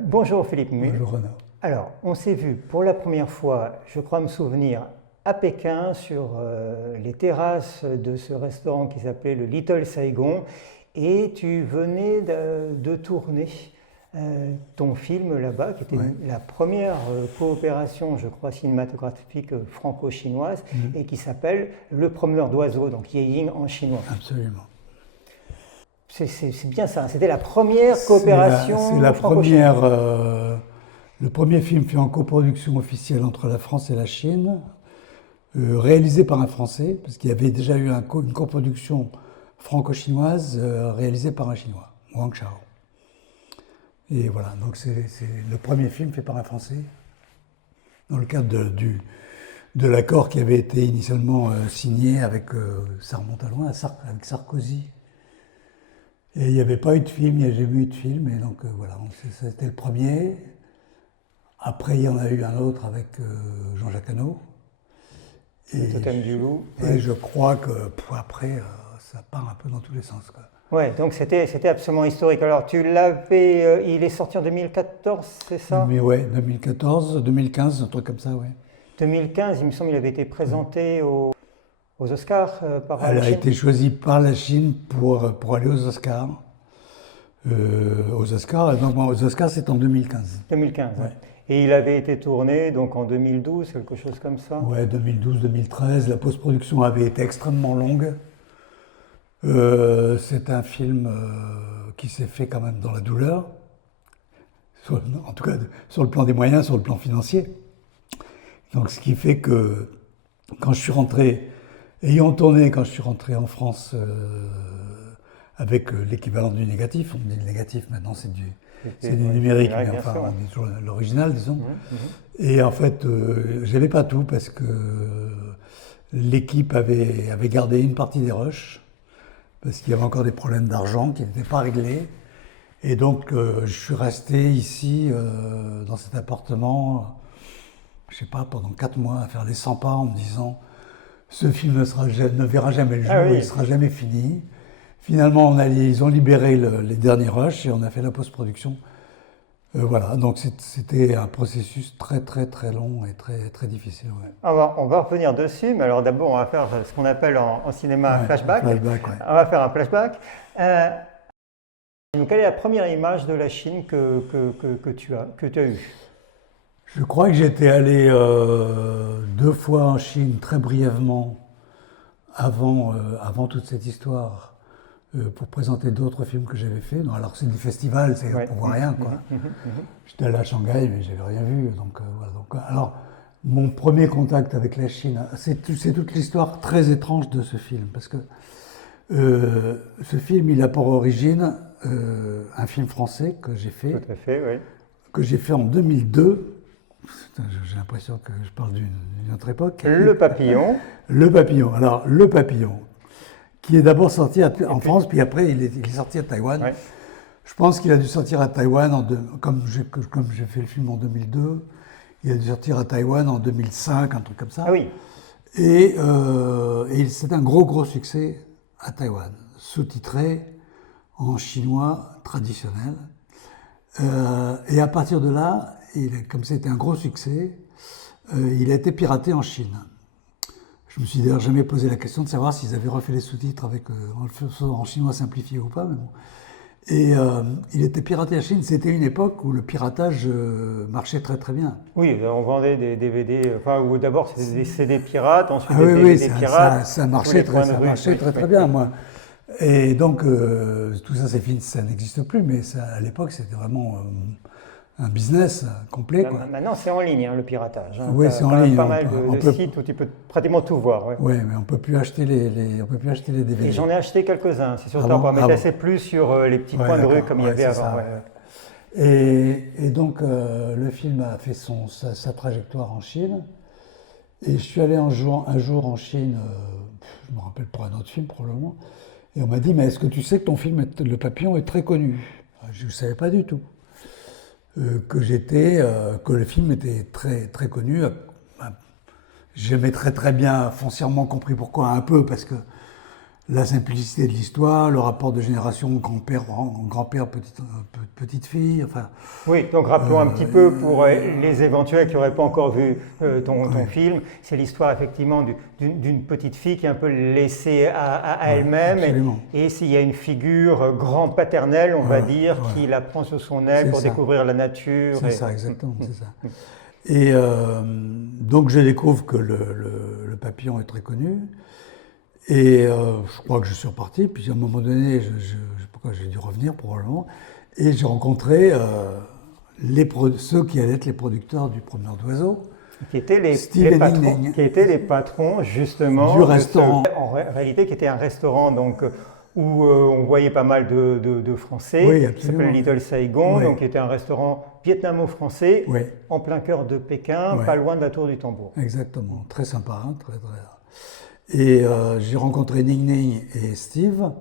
Bonjour Philippe Mu. Bonjour Renaud. Alors, on s'est vu pour la première fois, je crois me souvenir, à Pékin, sur les terrasses de ce restaurant qui s'appelait le Little Saigon, et tu venais de tourner ton film là-bas, qui était Ouais. la première coopération, je crois, cinématographique franco-chinoise, et qui s'appelle Le Promeneur d'oiseaux, donc Yeying en chinois. Absolument. C'est bien ça, c'était la première coopération C'est la franco-chinoise. première, le premier film fait en coproduction officielle entre la France et la Chine, réalisé par un Français, parce qu'il y avait déjà eu une coproduction franco-chinoise réalisée par un Chinois, Wang Chao. Et voilà, donc c'est le premier film fait par un Français, dans le cadre de l'accord qui avait été initialement signé avec, ça remonte à loin, avec Sarkozy. Et il n'y avait pas eu de film, il n'y a jamais eu de film, et donc voilà, c'était le premier. Après, il y en a eu un autre avec Jean-Jacques Hano. Le Totem du Loup. Et je crois que après, ça part un peu dans tous les sens, quoi. Ouais, donc c'était absolument historique. Alors tu l'avais, il est sorti en 2014, c'est ça? Mais ouais, 2014, 2015, un truc comme ça, ouais. 2015, il me semble qu'il avait été présenté aux Oscars par Elle la a Chine. été choisie par la Chine pour aller aux Oscars. Aux Oscars, c'est en 2015. 2015. Ouais. Ouais. Et il avait été tourné donc en 2012, quelque chose comme ça. Ouais, 2012-2013. La post-production avait été extrêmement longue. C'est un film qui s'est fait quand même dans la douleur. En tout cas, sur le plan des moyens, sur le plan financier. Donc, ce qui fait que quand je suis rentré, ayant tourné, quand je suis rentré en France avec l'équivalent du négatif, on dit le négatif maintenant, c'est du numérique, mais bien enfin, sûr, ouais. on dit toujours l'original, disons. Mhm. Et en fait, j'avais pas tout parce que l'équipe avait gardé une partie des rushs, parce qu'il y avait encore des problèmes d'argent qui n'étaient pas réglés. Et donc, je suis resté ici, dans cet appartement, je sais pas, pendant 4 mois, à faire les 100 pas en me disant ce film ne verra jamais le jour, Ah oui. il ne sera jamais fini. Finalement, ils ont libéré les derniers rushs et on a fait la post-production. Voilà, donc c'était un processus très très très long et très très difficile. Ouais. On va revenir dessus, mais alors d'abord on va faire ce qu'on appelle en cinéma un Ouais, flashback. un flashback, ouais. On va faire un flashback. Donc, quelle est la première image de la Chine que tu as eue? Je crois que j'étais allé 2 fois en Chine très brièvement avant toute cette histoire pour présenter d'autres films que j'avais faits. Alors c'est des festivals, c'est Ouais. pour voir rien, quoi. J'étais allé à Shanghai, mais j'avais rien vu. Donc, voilà. Alors, mon premier contact avec la Chine, c'est toute l'histoire très étrange de ce film, parce que ce film, il a pour origine un film français que j'ai fait, Tout à fait, oui. en 2002. Putain, j'ai l'impression que je parle d'une autre époque. Le Papillon. Le Papillon. Alors, Le Papillon, qui est d'abord sorti en France, puis après il est sorti à Taïwan. Ouais. Je pense qu'il a dû sortir à Taïwan, comme j'ai fait le film en 2002, il a dû sortir à Taïwan en 2005, un truc comme ça. Ah oui. Et c'est un gros succès à Taïwan, sous-titré en chinois traditionnel. Et à partir de là, comme c'était un gros succès, il a été piraté en Chine. Je me suis d'ailleurs jamais posé la question de savoir s'ils avaient refait les sous-titres en chinois simplifié ou pas. Mais bon. Et il était piraté en Chine. C'était une époque où le piratage marchait très très bien. Oui, on vendait des DVD, enfin, ou d'abord c'était des CD pirates, ensuite Ah des oui, DVD pirates. ça tous marchait les coins de rue. très bien, moi. Et donc, tout ça, c'est fini, ça n'existe plus, mais à l'époque, c'était vraiment un business complet, quoi. Maintenant, c'est en ligne, hein, le piratage. Hein. Oui, T'as c'est en quand même ligne. pas mal de sites où tu peux pratiquement tout voir. Ouais. Oui, mais on peut plus acheter on peut plus acheter les DVD. Et j'en ai acheté quelques-uns, c'est surtout Ah bon, encore, mais ah là bon. c'est plus sur les petits Ouais, coins de rue d'accord, comme il y ouais, avait c'est avant. ça. Ouais. Et donc, le film a fait sa trajectoire en Chine. Et je suis allé un jour en Chine, je me rappelle pour un autre film probablement, et on m'a dit, mais est-ce que tu sais que ton film, Le Papillon, est très connu? Je ne savais pas du tout. Que le film était très, très connu. J'ai jamais très bien foncièrement compris pourquoi, un peu, parce que la simplicité de l'histoire, le rapport de génération grand-père, petite fille, enfin... Oui, donc rappelons un petit peu pour les éventuels qui n'auraient pas encore vu ton film, c'est l'histoire effectivement d'une petite fille qui est un peu laissée à elle-même et s'il y a une figure grand-paternelle, on va dire, qui la prend sous son aile pour découvrir la nature. C'est ça, exactement, c'est ça. Et donc je découvre que le papillon est très connu. Et je crois que je suis reparti, puis à un moment donné, pourquoi j'ai dû revenir probablement, et j'ai rencontré ceux qui allaient être les producteurs du Promeneur d'oiseaux, qui étaient les patrons justement du restaurant. En réalité, qui était un restaurant donc où on voyait pas mal de Français, qui s'appelait Little Saigon, donc qui était un restaurant vietnamo-français, en plein cœur de Pékin, pas loin de la Tour du Tambour. Exactement, très sympa, hein, très très. Et j'ai rencontré Ning Ning et Steve,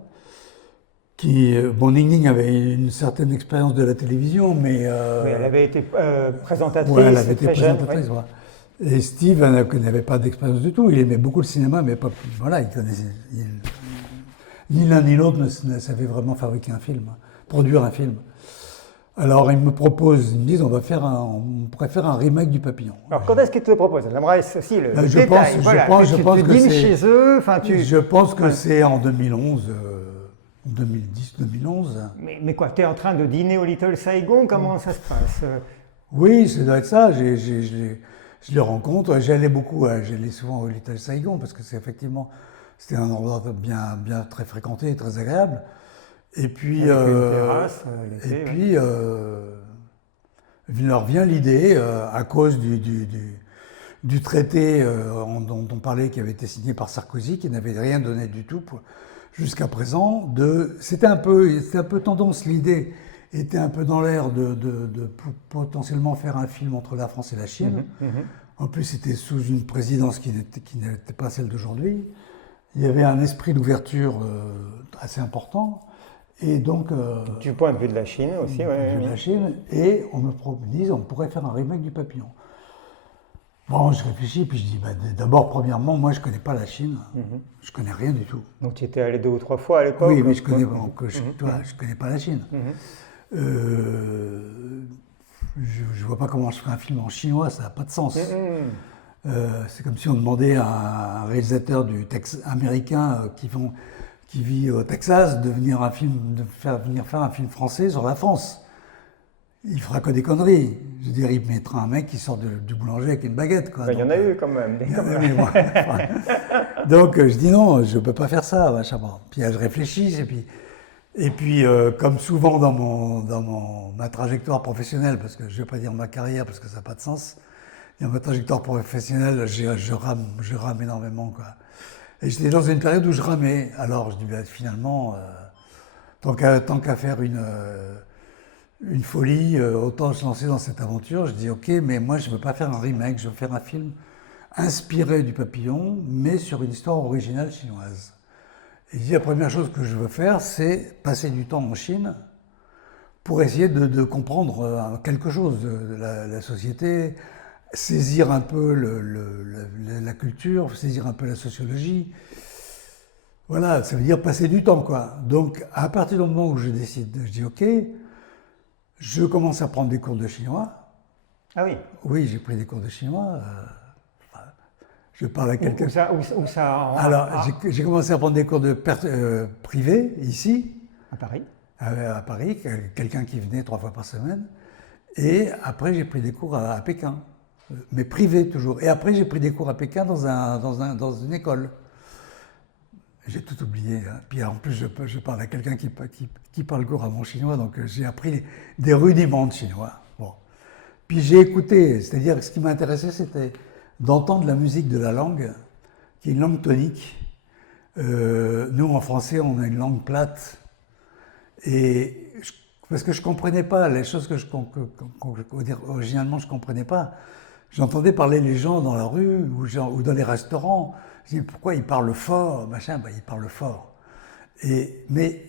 Ning Ning avait une certaine expérience de la télévision, mais... oui, elle avait été présentatrice. Ouais, elle avait été présentatrice, voilà. Et Steve n'avait pas d'expérience du tout, il aimait beaucoup le cinéma, mais pas... Voilà, il connaissait... ni l'un ni l'autre ne savait vraiment fabriquer un film, produire un film. Alors ils me disent on pourrait faire un remake du Papillon. Alors quand est-ce qu'ils te le proposent? J'aimerais aussi le je détail. Je pense que c'est chez eux. Je pense que c'est en 2011, 2010-2011. Mais quoi, tu es en train de dîner au Little Saigon? Comment ça se passe? Oui, ça doit être ça. Je les rencontre. J'allais souvent au Little Saigon parce que c'était un endroit bien très fréquenté et très agréable. Et puis, une terrasse, il leur vient l'idée, à cause du traité dont on parlait, qui avait été signé par Sarkozy, qui n'avait rien donné du tout jusqu'à présent. C'était un peu tendance, l'idée était un peu dans l'air de potentiellement faire un film entre la France et la Chine. En plus, c'était sous une présidence qui n'était pas celle d'aujourd'hui. Il y avait un esprit d'ouverture assez important. Et donc, du point de vue de la Chine aussi, de la Chine, et on me dit on pourrait faire un remake du Papillon. Bon, je réfléchis, puis je dis d'abord, premièrement, moi je connais pas la Chine, je connais rien du tout. Donc tu étais allé 2 ou 3 fois à l'époque? Oui, mais je connais pas la Chine. Je vois pas comment je ferais un film en chinois, ça n'a pas de sens. C'est comme si on demandait à un réalisateur américain qui vit au Texas de venir faire un film français sur la France. Il fera que des conneries. Je veux dire, il mettra un mec qui sort du boulanger avec une baguette. Quoi. Il y en a eu quand même. Donc je dis non, je ne peux pas faire ça. Puis je réfléchis et puis comme souvent dans ma trajectoire professionnelle, parce que je ne vais pas dire ma carrière parce que ça n'a pas de sens, dans ma trajectoire professionnelle, je rame énormément, quoi. Et j'étais dans une période où je ramais. Alors je dis finalement, tant qu'à faire une folie, autant se lancer dans cette aventure. Je dis ok, mais moi je ne veux pas faire un remake, je veux faire un film inspiré du Papillon, mais sur une histoire originale chinoise. Et je dis la première chose que je veux faire, c'est passer du temps en Chine pour essayer de comprendre quelque chose de la société, saisir un peu la culture, saisir un peu la sociologie. Voilà, ça veut dire passer du temps, quoi. Donc, à partir du moment où je dis OK, je commence à prendre des cours de chinois. Ah oui? Oui, j'ai pris des cours de chinois. Je parle à quelqu'un. Où ça Alors, j'ai commencé à prendre des cours privés, ici. À Paris? À Paris, quelqu'un qui venait 3 fois par semaine. Et après, j'ai pris des cours à Pékin. Mais privé toujours. Et après, j'ai pris des cours à Pékin dans une école. J'ai tout oublié. Hein. Puis en plus, je parle à quelqu'un qui parle couramment chinois, donc j'ai appris des rudiments de chinois. Bon. Puis j'ai écouté, c'est-à-dire que ce qui m'intéressait, c'était d'entendre la musique de la langue, qui est une langue tonique. Nous, en français, on a une langue plate. Parce que je ne comprenais pas les choses que originalement je ne comprenais pas. J'entendais parler les gens dans la rue ou dans les restaurants. Je disais pourquoi ils parlent fort, machin, ils parlent fort. Mais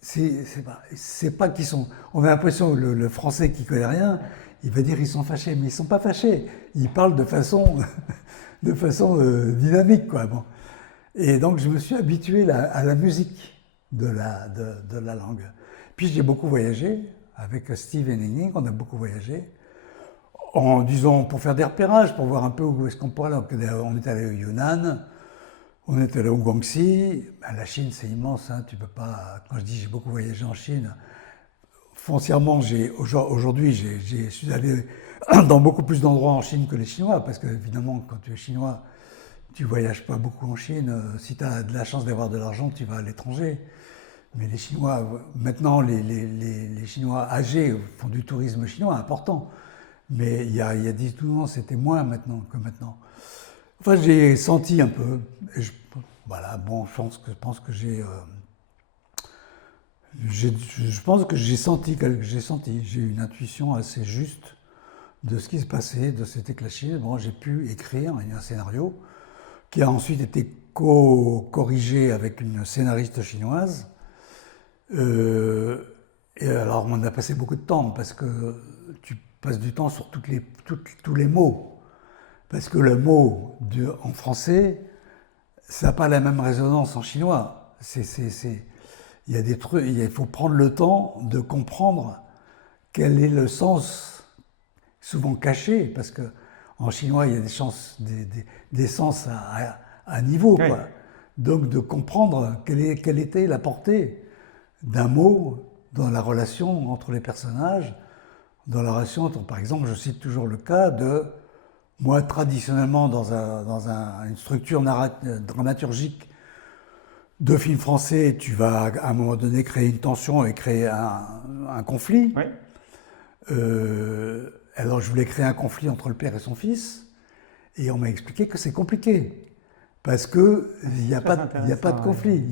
c'est pas qu'ils sont. On a l'impression que le français qui connaît rien, il va dire ils sont fâchés, mais ils sont pas fâchés. Ils parlent de façon dynamique, quoi. Bon. Et donc, je me suis habitué à la musique de la langue. Puis, j'ai beaucoup voyagé avec Steve et Ning, on a beaucoup voyagé. Disons, pour faire des repérages, pour voir un peu où est-ce qu'on pourrait aller. On est allé au Yunnan, on est allé au Guangxi. Ben, la Chine, c'est immense, hein, tu peux pas. Quand je dis j'ai beaucoup voyagé en Chine, foncièrement, aujourd'hui, je suis allé dans beaucoup plus d'endroits en Chine que les Chinois, parce que évidemment, quand tu es chinois, tu voyages pas beaucoup en Chine. Si tu as de la chance d'avoir de l'argent, tu vas à l'étranger. Mais les Chinois, maintenant, les Chinois âgés font du tourisme chinois important. Mais il y a 10-12 ans, c'était moins maintenant que maintenant. Enfin, j'ai senti un peu. Voilà, bon, je pense que j'ai senti. J'ai une intuition assez juste de ce qui se passait, de c'était que la Chine. Bon, j'ai pu écrire un scénario qui a ensuite été corrigé avec une scénariste chinoise. Et alors, on a passé beaucoup de temps parce que tu passes du temps sur tous les mots. Parce que le mot en français, ça n'a pas la même résonance en chinois. Il y a des trucs, il faut prendre le temps de comprendre quel est le sens, souvent caché, parce que en chinois, il y a des sens à niveau, quoi. Oui. Donc de comprendre quelle était la portée d'un mot dans la relation entre les personnages, dans la relation entre, par exemple, je cite toujours le cas de, moi, traditionnellement, dans une structure dramaturgique de film français, tu vas à un moment donné créer une tension et créer un conflit. Oui. Alors je voulais créer un conflit entre le père et son fils, et on m'a expliqué que c'est compliqué, parce qu'il n'y a pas de conflit.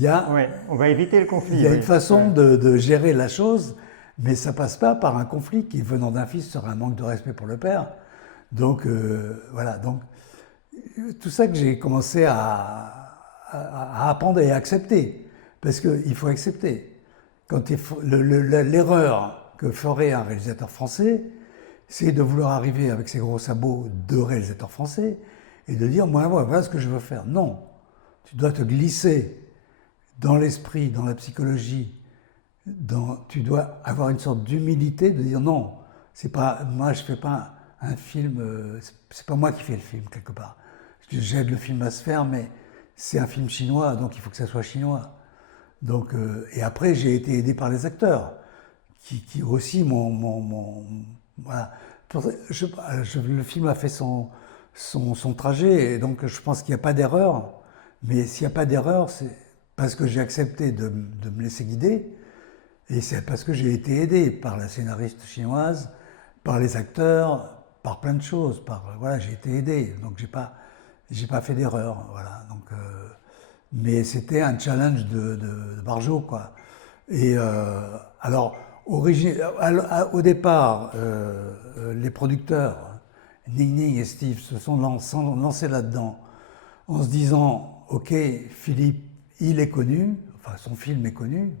Ouais, on va éviter le conflit. Il y a une façon de gérer la chose, mais ça passe pas par un conflit qui, venant d'un fils, serait un manque de respect pour le père. Donc voilà, donc tout ça que j'ai commencé à apprendre et à accepter, parce qu'il faut accepter. L'erreur que ferait un réalisateur français, c'est de vouloir arriver avec ses gros sabots de réalisateur français et de dire moi voilà ce que je veux faire. Non, tu dois te glisser dans l'esprit, dans la psychologie, tu dois avoir une sorte d'humilité de dire non, c'est pas moi, je fais pas un film, c'est pas moi qui fais le film quelque part. J'aide le film à se faire, mais c'est un film chinois, donc il faut que ça soit chinois. Donc et après j'ai été aidé par les acteurs qui aussi voilà. Le film a fait son trajet, et donc je pense qu'il n'y a pas d'erreur. Mais s'il n'y a pas d'erreur, c'est parce que j'ai accepté de me laisser guider, et c'est parce que j'ai été aidé par la scénariste chinoise, par les acteurs, par plein de choses. Voilà, j'ai été aidé, donc j'ai pas fait d'erreur. Voilà, donc, mais c'était un challenge de Barjot, quoi. Et alors, au départ, les producteurs, Ning et Steve, se sont lancés là-dedans en se disant, ok, Philippe, il est connu, enfin son film est connu,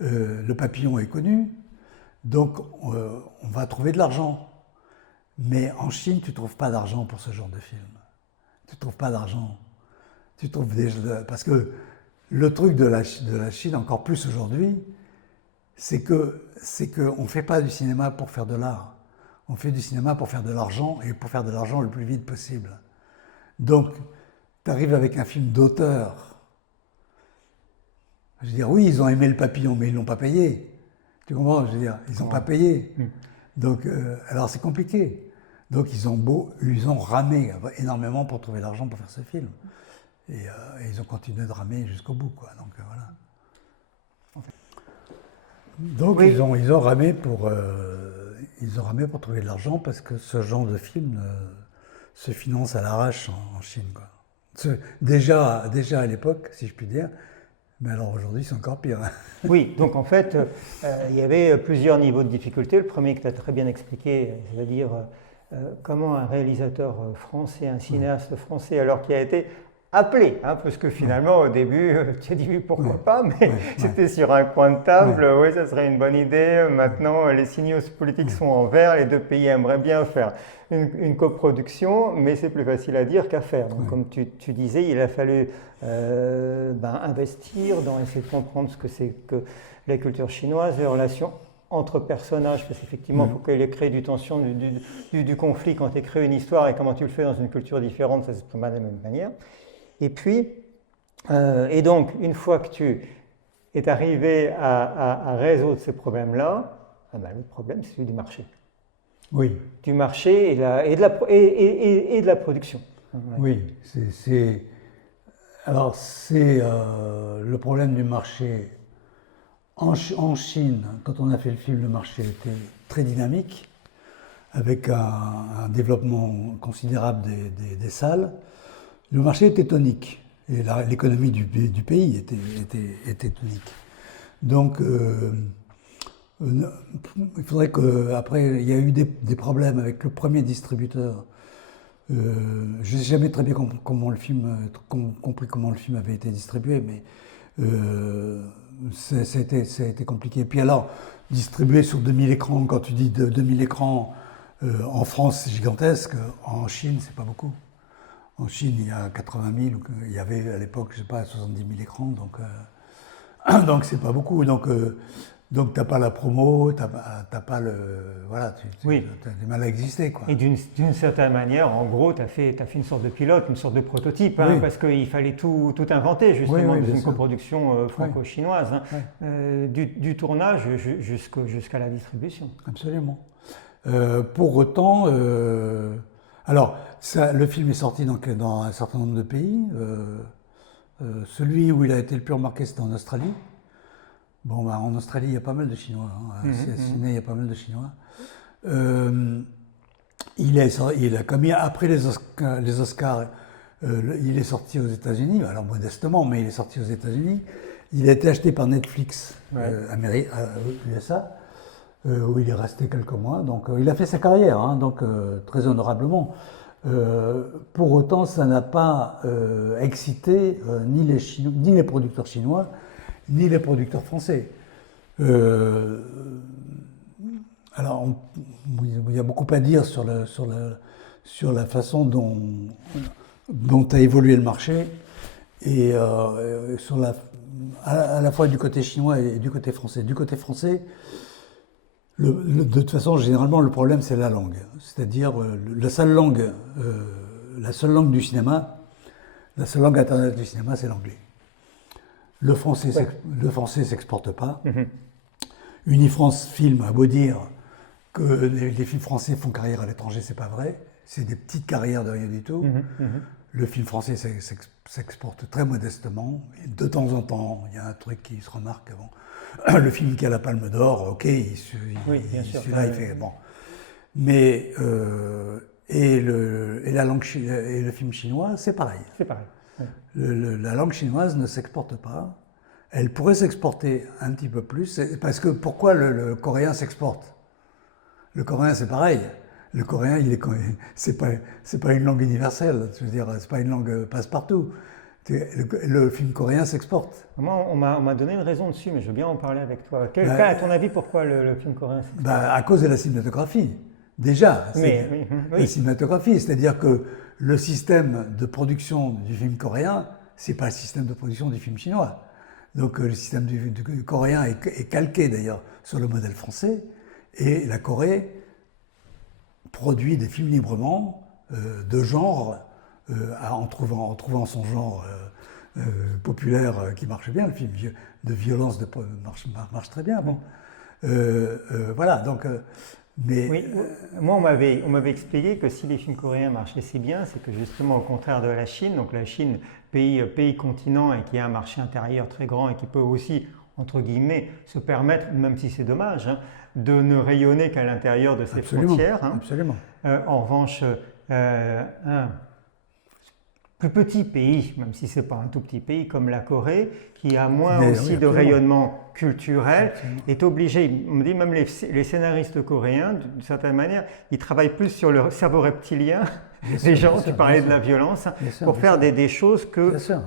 Le Papillon est connu, donc on va trouver de l'argent. Mais en Chine, tu ne trouves pas d'argent pour ce genre de film. Tu ne trouves pas d'argent. Tu trouves parce que le truc de la Chine, encore plus aujourd'hui, c'est qu'on ne fait pas du cinéma pour faire de l'art. On fait du cinéma pour faire de l'argent, et pour faire de l'argent le plus vite possible. Donc, tu arrives avec un film d'auteur. Je veux dire, oui, ils ont aimé Le Papillon, mais ils ne l'ont pas payé. Tu comprends? Je veux dire, ils n'ont pas payé. Donc, alors c'est compliqué. Donc, ils ont ramé énormément pour trouver l'argent pour faire ce film. Et ils ont continué de ramer jusqu'au bout, quoi. Donc, voilà. Donc oui. ils ont ramé pour trouver de l'argent, parce que ce genre de film se finance à l'arrache en Chine, quoi. Déjà à l'époque, si je puis dire, mais alors aujourd'hui c'est encore pire. Oui, donc en fait, il y avait plusieurs niveaux de difficulté. Le premier que tu as très bien expliqué, c'est-à-dire comment un réalisateur français, un cinéaste français, alors qu'il a été appelé, hein, parce que finalement, au début, tu as dit oui, pourquoi pas, mais c'était sur un coin de table, oui, ça serait une bonne idée. Maintenant, les signaux politiques sont en vert, les deux pays aimeraient bien faire une coproduction, mais c'est plus facile à dire qu'à faire. Donc, comme tu disais, il a fallu investir dans essayer de comprendre ce que c'est que la culture chinoise, les relations entre personnages, parce qu'effectivement, il faut qu'il ait créé du tension, du conflit quand tu crées une histoire, et comment tu le fais dans une culture différente, ça ne s'exprime pas de la même manière. Et puis, et donc, une fois que tu es arrivé à résoudre ces problèmes-là, le problème, c'est celui du marché. Oui. Du marché et de la production. Oui, alors c'est le problème du marché. En Chine, quand on a fait le film, le marché était très dynamique, avec un développement considérable des salles. Le marché était tonique et l'économie du pays était tonique. Donc, il faudrait qu'après, il y a eu des problèmes avec le premier distributeur. Je n'ai jamais très bien compris comment le film avait été distribué, mais ça a été compliqué. Puis alors, distribuer sur 2000 écrans, quand tu dis 2000 écrans, en France, c'est gigantesque. En Chine, c'est pas beaucoup. En Chine, il y a 80 000, il y avait à l'époque, je sais pas, 70 000 écrans, donc c'est pas beaucoup. Donc t'as pas la promo, t'as pas le... Voilà, t'as du mal à exister, quoi. Et d'une certaine manière, en gros, t'as fait une sorte de pilote, une sorte de prototype, parce qu'il fallait tout inventer, justement, dans une coproduction franco-chinoise, du tournage jusqu'à la distribution. Absolument. Pour autant, alors, le film est sorti dans un certain nombre de pays. Celui où il a été le plus remarqué, c'était en Australie. Bon, en Australie, il y a pas mal de Chinois. À Sydney, il y a pas mal de Chinois. Il a commis, après les Oscars, il est sorti aux États-Unis, alors modestement, mais il est sorti aux États-Unis. Il a été acheté par Netflix, USA, où il est resté quelques mois. Donc, il a fait sa carrière, donc très honorablement. Pour autant, ça n'a pas excité ni les producteurs chinois, ni les producteurs français. Alors, il y a beaucoup à dire sur la façon dont a évolué le marché, et à la fois du côté chinois et du côté français. Du côté français, de toute façon, généralement, le problème, c'est la langue. C'est-à-dire, la seule langue du cinéma, la seule langue internationale du cinéma, c'est l'anglais. Le français s'exporte pas. Unifrance Film a beau dire que les films français font carrière à l'étranger, c'est pas vrai. C'est des petites carrières de rien du tout. Le film français s'exporte très modestement. Et de temps en temps, il y a un truc qui se remarque. Bon. Le film qui a la Palme d'Or, ok, celui-là, il fait bon. Mais la langue et le film chinois, c'est pareil. C'est pareil. Ouais. La langue chinoise ne s'exporte pas. Elle pourrait s'exporter un petit peu plus, parce que pourquoi le coréen s'exporte? Le coréen, c'est pareil. Le coréen, c'est pas une langue universelle. Je veux dire, c'est pas une langue passe-partout. Le film coréen s'exporte. Moi, on m'a donné une raison dessus, mais je veux bien en parler avec toi. À ton avis, pourquoi le film coréen s'exporte? À cause de la cinématographie. Déjà, la cinématographie. C'est-à-dire que le système de production du film coréen, c'est pas le système de production du film chinois. Donc le système du coréen est calqué d'ailleurs sur le modèle français, et la Corée produit des films librement, de genre, en trouvant son genre populaire qui marche bien. Le film de violence marche très bien. Bon. Voilà, donc... moi, on m'avait expliqué que si les films coréens marchaient si bien, c'est que justement au contraire de la Chine, donc la Chine, pays continent et qui a un marché intérieur très grand et qui peut aussi, entre guillemets, se permettre, même si c'est dommage, de ne rayonner qu'à l'intérieur de ses frontières. Absolument. En revanche, plus petit pays, même si ce n'est pas un tout petit pays comme la Corée, qui a moins Mais aussi oui, de absolument. culturel, culturel, Absolument. est obligé, on me dit même les scénaristes coréens, d'une certaine manière, ils travaillent plus sur le cerveau reptilien Bien des sûr, gens, bien tu sûr, parlais bien de la sûr. violence, Bien sûr, pour bien faire sûr. des choses que Bien sûr.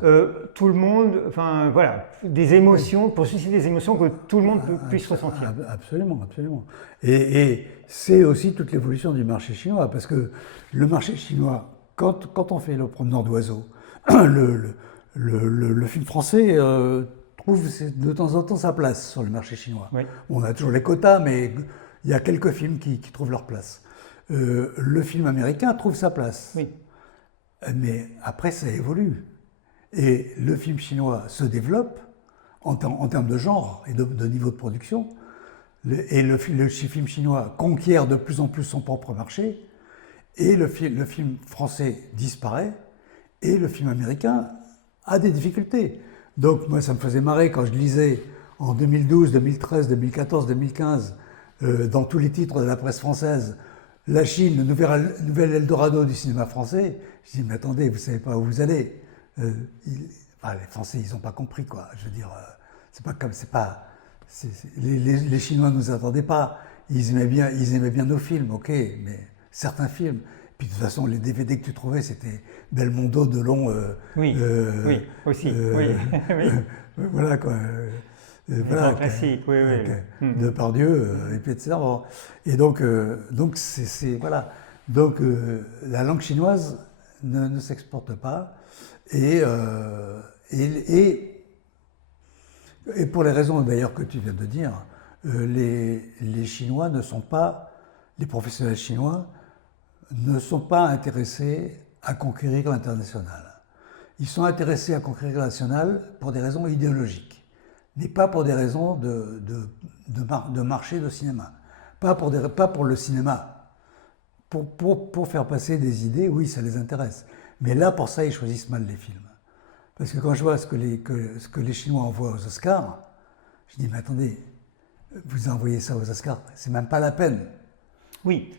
tout le monde, enfin voilà, des émotions, pour susciter des émotions que tout le monde puisse ressentir. Absolument, absolument. Et c'est aussi toute l'évolution du marché chinois, parce que le marché chinois, quand on fait le promeneur d'oiseaux, le film français trouve de temps en temps sa place sur le marché chinois. Oui. On a toujours les quotas, mais il y a quelques films qui trouvent leur place. Le film américain trouve sa place. Oui. Mais après, ça évolue. Et le film chinois se développe en termes de genre et de niveau de production. Le film chinois conquiert de plus en plus son propre marché. Et le film français disparaît. Et le film américain a des difficultés. Donc moi, ça me faisait marrer quand je lisais en 2012, 2013, 2014, 2015, dans tous les titres de la presse française, la Chine, le nouvel Eldorado du cinéma français. Je dis, mais attendez, vous ne savez pas où vous allez. Les Français, ils n'ont pas compris, quoi. Je veux dire, les Chinois ne nous attendaient pas. Ils aimaient bien nos films, ok, mais certains films. Puis de toute façon, les DVD que tu trouvais, c'était Belmondo, Delon. Oui, oui, aussi, oui. Oui. Voilà, quoi. Voilà, classique, oui, oui. Depardieu, et puis etc. Bon. Et donc voilà. Donc la langue chinoise ne s'exporte pas. Et pour les raisons d'ailleurs que tu viens de dire, les Chinois ne sont pas, les professionnels chinois ne sont pas intéressés à conquérir l'international. Ils sont intéressés à conquérir l'international pour des raisons idéologiques, mais pas pour des raisons de marché de cinéma. Pas pour le cinéma. Pour faire passer des idées, oui, ça les intéresse. Mais là, pour ça, ils choisissent mal les films. Parce que quand je vois ce que les Chinois envoient aux Oscars, je dis, mais attendez, vous envoyez ça aux Oscars, c'est même pas la peine. Oui.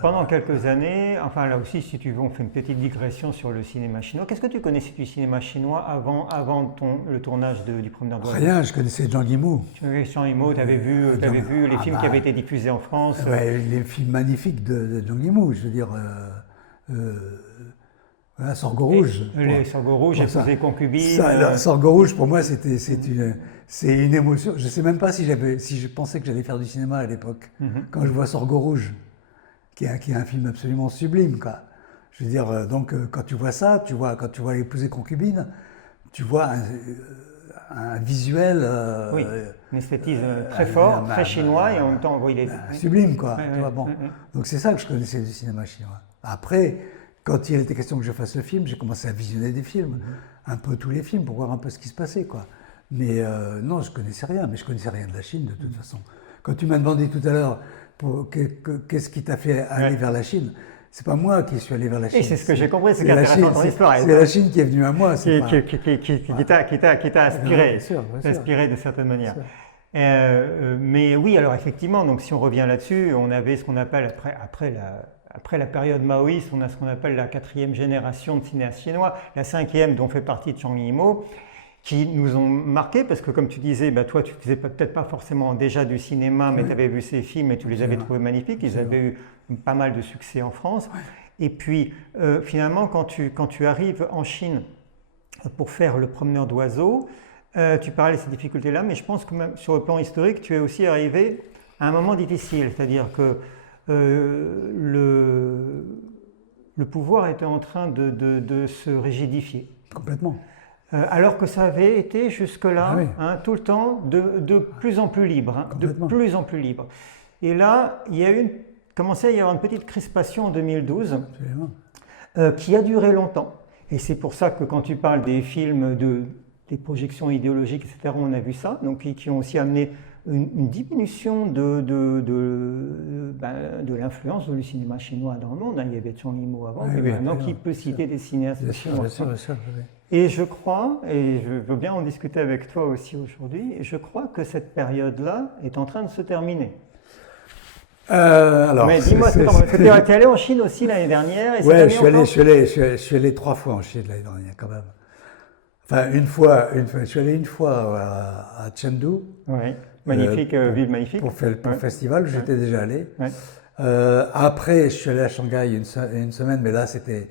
Pendant quelques années, enfin là aussi, si tu veux, on fait une petite digression sur le cinéma chinois. Qu'est-ce que tu connaissais du cinéma chinois avant le tournage du Promeneur d'Oiseaux? Rien, je connaissais Zhang Yimou. Tu avais vu les films qui avaient été diffusés en France? Ouais, les films magnifiques de Zhang Yimou, je veux dire, voilà, Sorgho Rouge. Les Sorgho Rouge, Épousé concubine. Sorgho Rouge, pour moi, c'est une émotion. Je ne sais même pas si je pensais que j'allais faire du cinéma à l'époque, quand je vois Sorgho Rouge. Qui est un film absolument sublime, quoi. Je veux dire, donc quand tu vois ça, quand tu vois L'épousée concubine, tu vois un visuel... oui, un esthétisme très fort, très chinois, et en même temps, il est... sublime, quoi. Tu vois, bon. Donc c'est ça que je connaissais du cinéma chinois. Après, quand il était question que je fasse le film, j'ai commencé à visionner des films, un peu tous les films, pour voir un peu ce qui se passait, quoi. Mais non, je connaissais rien, mais je connaissais rien de la Chine, de toute façon. Quand tu m'as demandé tout à l'heure, qu'est-ce qui t'a fait aller vers la Chine? C'est pas moi qui suis allé vers la Chine. Et c'est ce que j'ai compris, c'est intéressant dans l'histoire. C'est la Chine qui est venue à moi. Qui t'a inspiré, inspiré de certaine manière. Mais oui, alors effectivement, donc si on revient là-dessus, on avait ce qu'on appelle, après la période maoïste, on a ce qu'on appelle la 4e génération de cinéastes chinois, la 5e dont fait partie Zhang Yimou, qui nous ont marqués, parce que comme tu disais, toi tu faisais peut-être pas forcément déjà du cinéma, mais tu avais vu ces films et tu les avais trouvés magnifiques, ils avaient eu pas mal de succès en France. Et puis finalement, quand tu arrives en Chine pour faire Le Promeneur d'Oiseaux, tu parlais de ces difficultés-là, mais je pense que même sur le plan historique, tu es aussi arrivé à un moment difficile, c'est-à-dire que le pouvoir était en train de se rigidifier. Complètement. Alors que ça avait été jusque-là, tout le temps, de plus en plus libre, de plus en plus libre. Et là, il y a commençait à y avoir une petite crispation en 2012, qui a duré longtemps. Et c'est pour ça que quand tu parles des films, des projections idéologiques, etc., on a vu ça, donc qui ont aussi amené une diminution de l'influence du cinéma chinois dans le monde. Il y avait Zhang Yimou avant, mais maintenant qui peut citer des cinéastes chinois. Bien sûr. Et je crois, et je veux bien en discuter avec toi aussi aujourd'hui, je crois que cette période-là est en train de se terminer. Alors, Mais dis-moi, tu es allé en Chine aussi l'année dernière et ouais, je suis allé 3 fois en Chine l'année dernière quand même. Enfin, je suis allé une fois à Chengdu. Oui, magnifique, ville magnifique. Pour faire le festival, j'étais déjà allé. Ouais. Après, je suis allé à Shanghai une semaine, mais là, c'était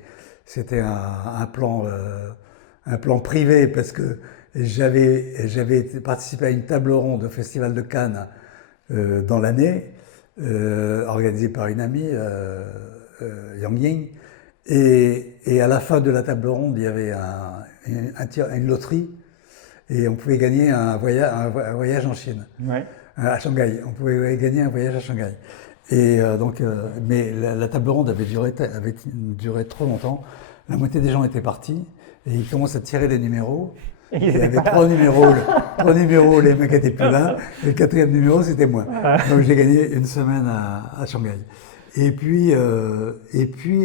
un plan privé parce que j'avais participé à une table ronde au Festival de Cannes dans l'année, organisée par une amie, Yang Ying. Et à la fin de la table ronde, il y avait une loterie et on pouvait gagner un voyage en Chine, Ouais. à Shanghai. On pouvait gagner un voyage à Shanghai. Et mais la table ronde avait duré trop longtemps. La moitié des gens étaient partis et ils commencent à tirer les numéros. Et Il y avait 3 numéros, les mecs étaient plus là. Et le 4e numéro, c'était moi. Donc j'ai gagné une semaine à Shanghai. Et puis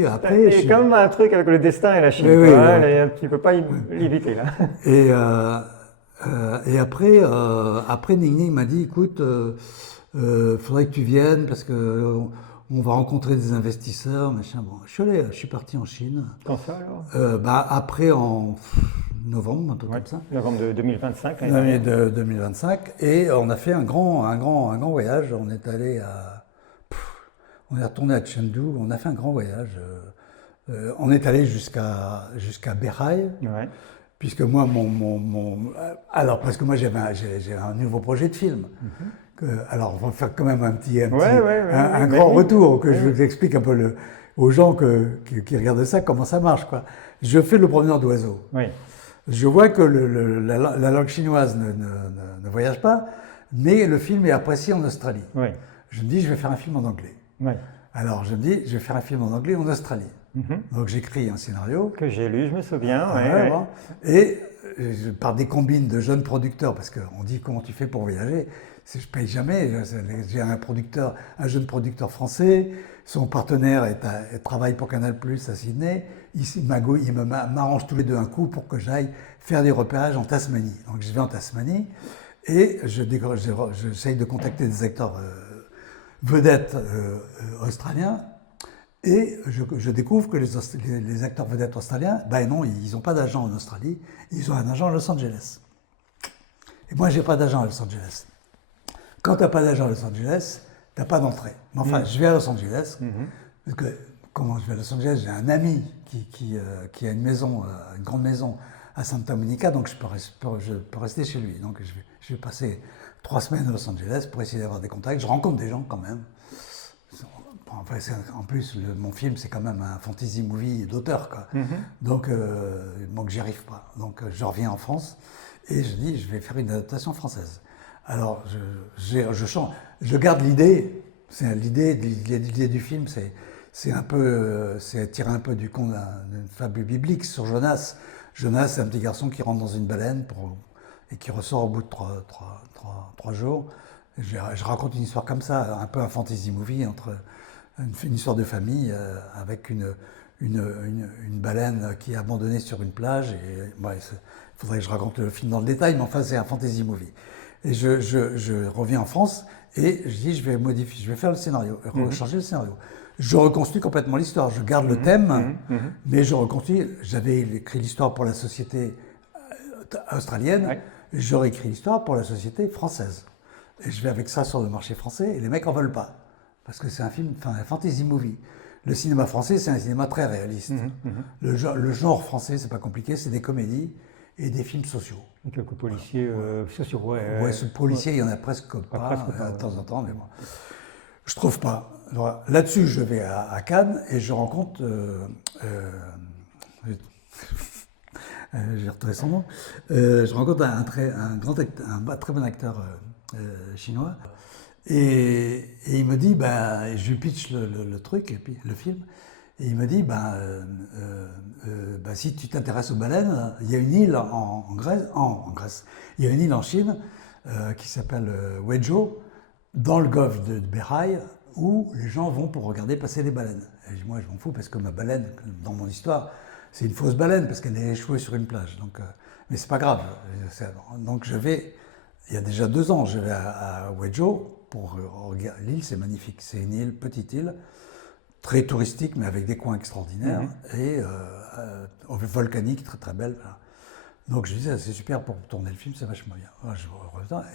après. Il y a quand même un truc avec le destin et la Chine. Oui, tu ne peux pas l'éviter là. Et après, Ning Ning m'a dit, écoute, faudrait que tu viennes parce que on va rencontrer des investisseurs, machin. Bon, je suis parti en Chine. Quand ça alors Après en novembre, un truc comme ça. Novembre de 2025. L'année de 2025. Et on a fait un grand voyage. On est retourné à Chengdu. On a fait un grand voyage. On est allé jusqu'à Beihai. Ouais. Puisque moi, alors, parce que moi, j'ai un nouveau projet de film. Alors, on va faire quand même un grand retour, que je vous explique un peu aux gens qui regardent ça, comment ça marche, quoi. Je fais le promeneur d'oiseaux. Oui. Je vois que la langue chinoise ne voyage pas, mais le film est apprécié en Australie. Oui. Je me dis, je vais faire un film en anglais. Oui. Alors, je me dis, je vais faire un film en anglais en Australie. Donc j'écris un scénario. Que j'ai lu, je me souviens. Et par des combines de jeunes producteurs, parce qu'on dit comment tu fais pour voyager, je paye jamais. J'ai un jeune producteur français, son partenaire travaille pour Canal+ à Sydney. Il m'arrange tous les deux un coup pour que j'aille faire des repérages en Tasmanie. Donc je vais en Tasmanie et j'essaye de contacter des acteurs vedettes australiens. Et je découvre que les acteurs vedettes australiens, ben non, ils n'ont pas d'agent en Australie, ils ont un agent à Los Angeles. Et moi, j'ai pas d'agent à Los Angeles. Quand tu n'as pas d'agent à Los Angeles, tu n'as pas d'entrée. Mais enfin, je vais à Los Angeles, parce que comment je vais à Los Angeles, j'ai un ami qui a une maison, une grande maison à Santa Monica, donc je peux rester chez lui. Donc je vais passer 3 semaines à Los Angeles pour essayer d'avoir des contacts. Je rencontre des gens quand même. Enfin, en plus, mon film, c'est quand même un fantasy movie d'auteur, quoi. Donc j'y arrive pas. Donc je reviens en France et je dis, je vais faire une adaptation française. Alors je garde l'idée. L'idée du film, c'est tiré un peu du conte d'une fable biblique sur Jonas. Jonas, c'est un petit garçon qui rentre dans une baleine et qui ressort au bout de 3 jours. Je raconte une histoire comme ça, un peu un fantasy movie entre une histoire de famille avec une baleine qui est abandonnée sur une plage. Il faudrait que je raconte le film dans le détail, mais enfin c'est un fantasy movie. Et je reviens en France et je dis je vais faire le scénario, changer le scénario. Je reconstruis complètement l'histoire, je garde le thème, mais je reconstruis. J'avais écrit l'histoire pour la société australienne, j'aurais écrit l'histoire pour la société française. Et je vais avec ça sur le marché français et les mecs en veulent pas. Parce que c'est un fantasy movie. Le cinéma français, c'est un cinéma très réaliste. Le genre français, c'est pas compliqué, c'est des comédies et des films sociaux. Et quelques policiers sociaux, ce policier, il y en a presque pas, de temps en temps, mais bon. Je trouve pas. Alors, là-dessus, je vais à Cannes et je rencontre... j'ai retrouvé son nom. Je rencontre un très bon acteur chinois. Et il me dit, je lui pitch le truc, et puis le film, et il me dit, si tu t'intéresses aux baleines, il y a une île en Grèce, il y a une île en Chine qui s'appelle Huizhou, dans le golfe de Beihai, où les gens vont pour regarder passer les baleines. Et moi, je m'en fous, parce que ma baleine, dans mon histoire, c'est une fausse baleine, parce qu'elle est échouée sur une plage. Donc, mais c'est pas grave. Donc il y a déjà 2 ans, je vais à Huizhou, regarder. L'île, c'est magnifique. C'est une île, petite île, très touristique, mais avec des coins extraordinaires, et volcanique, très très belle. Voilà. Donc je disais, c'est super pour tourner le film, c'est vachement bien.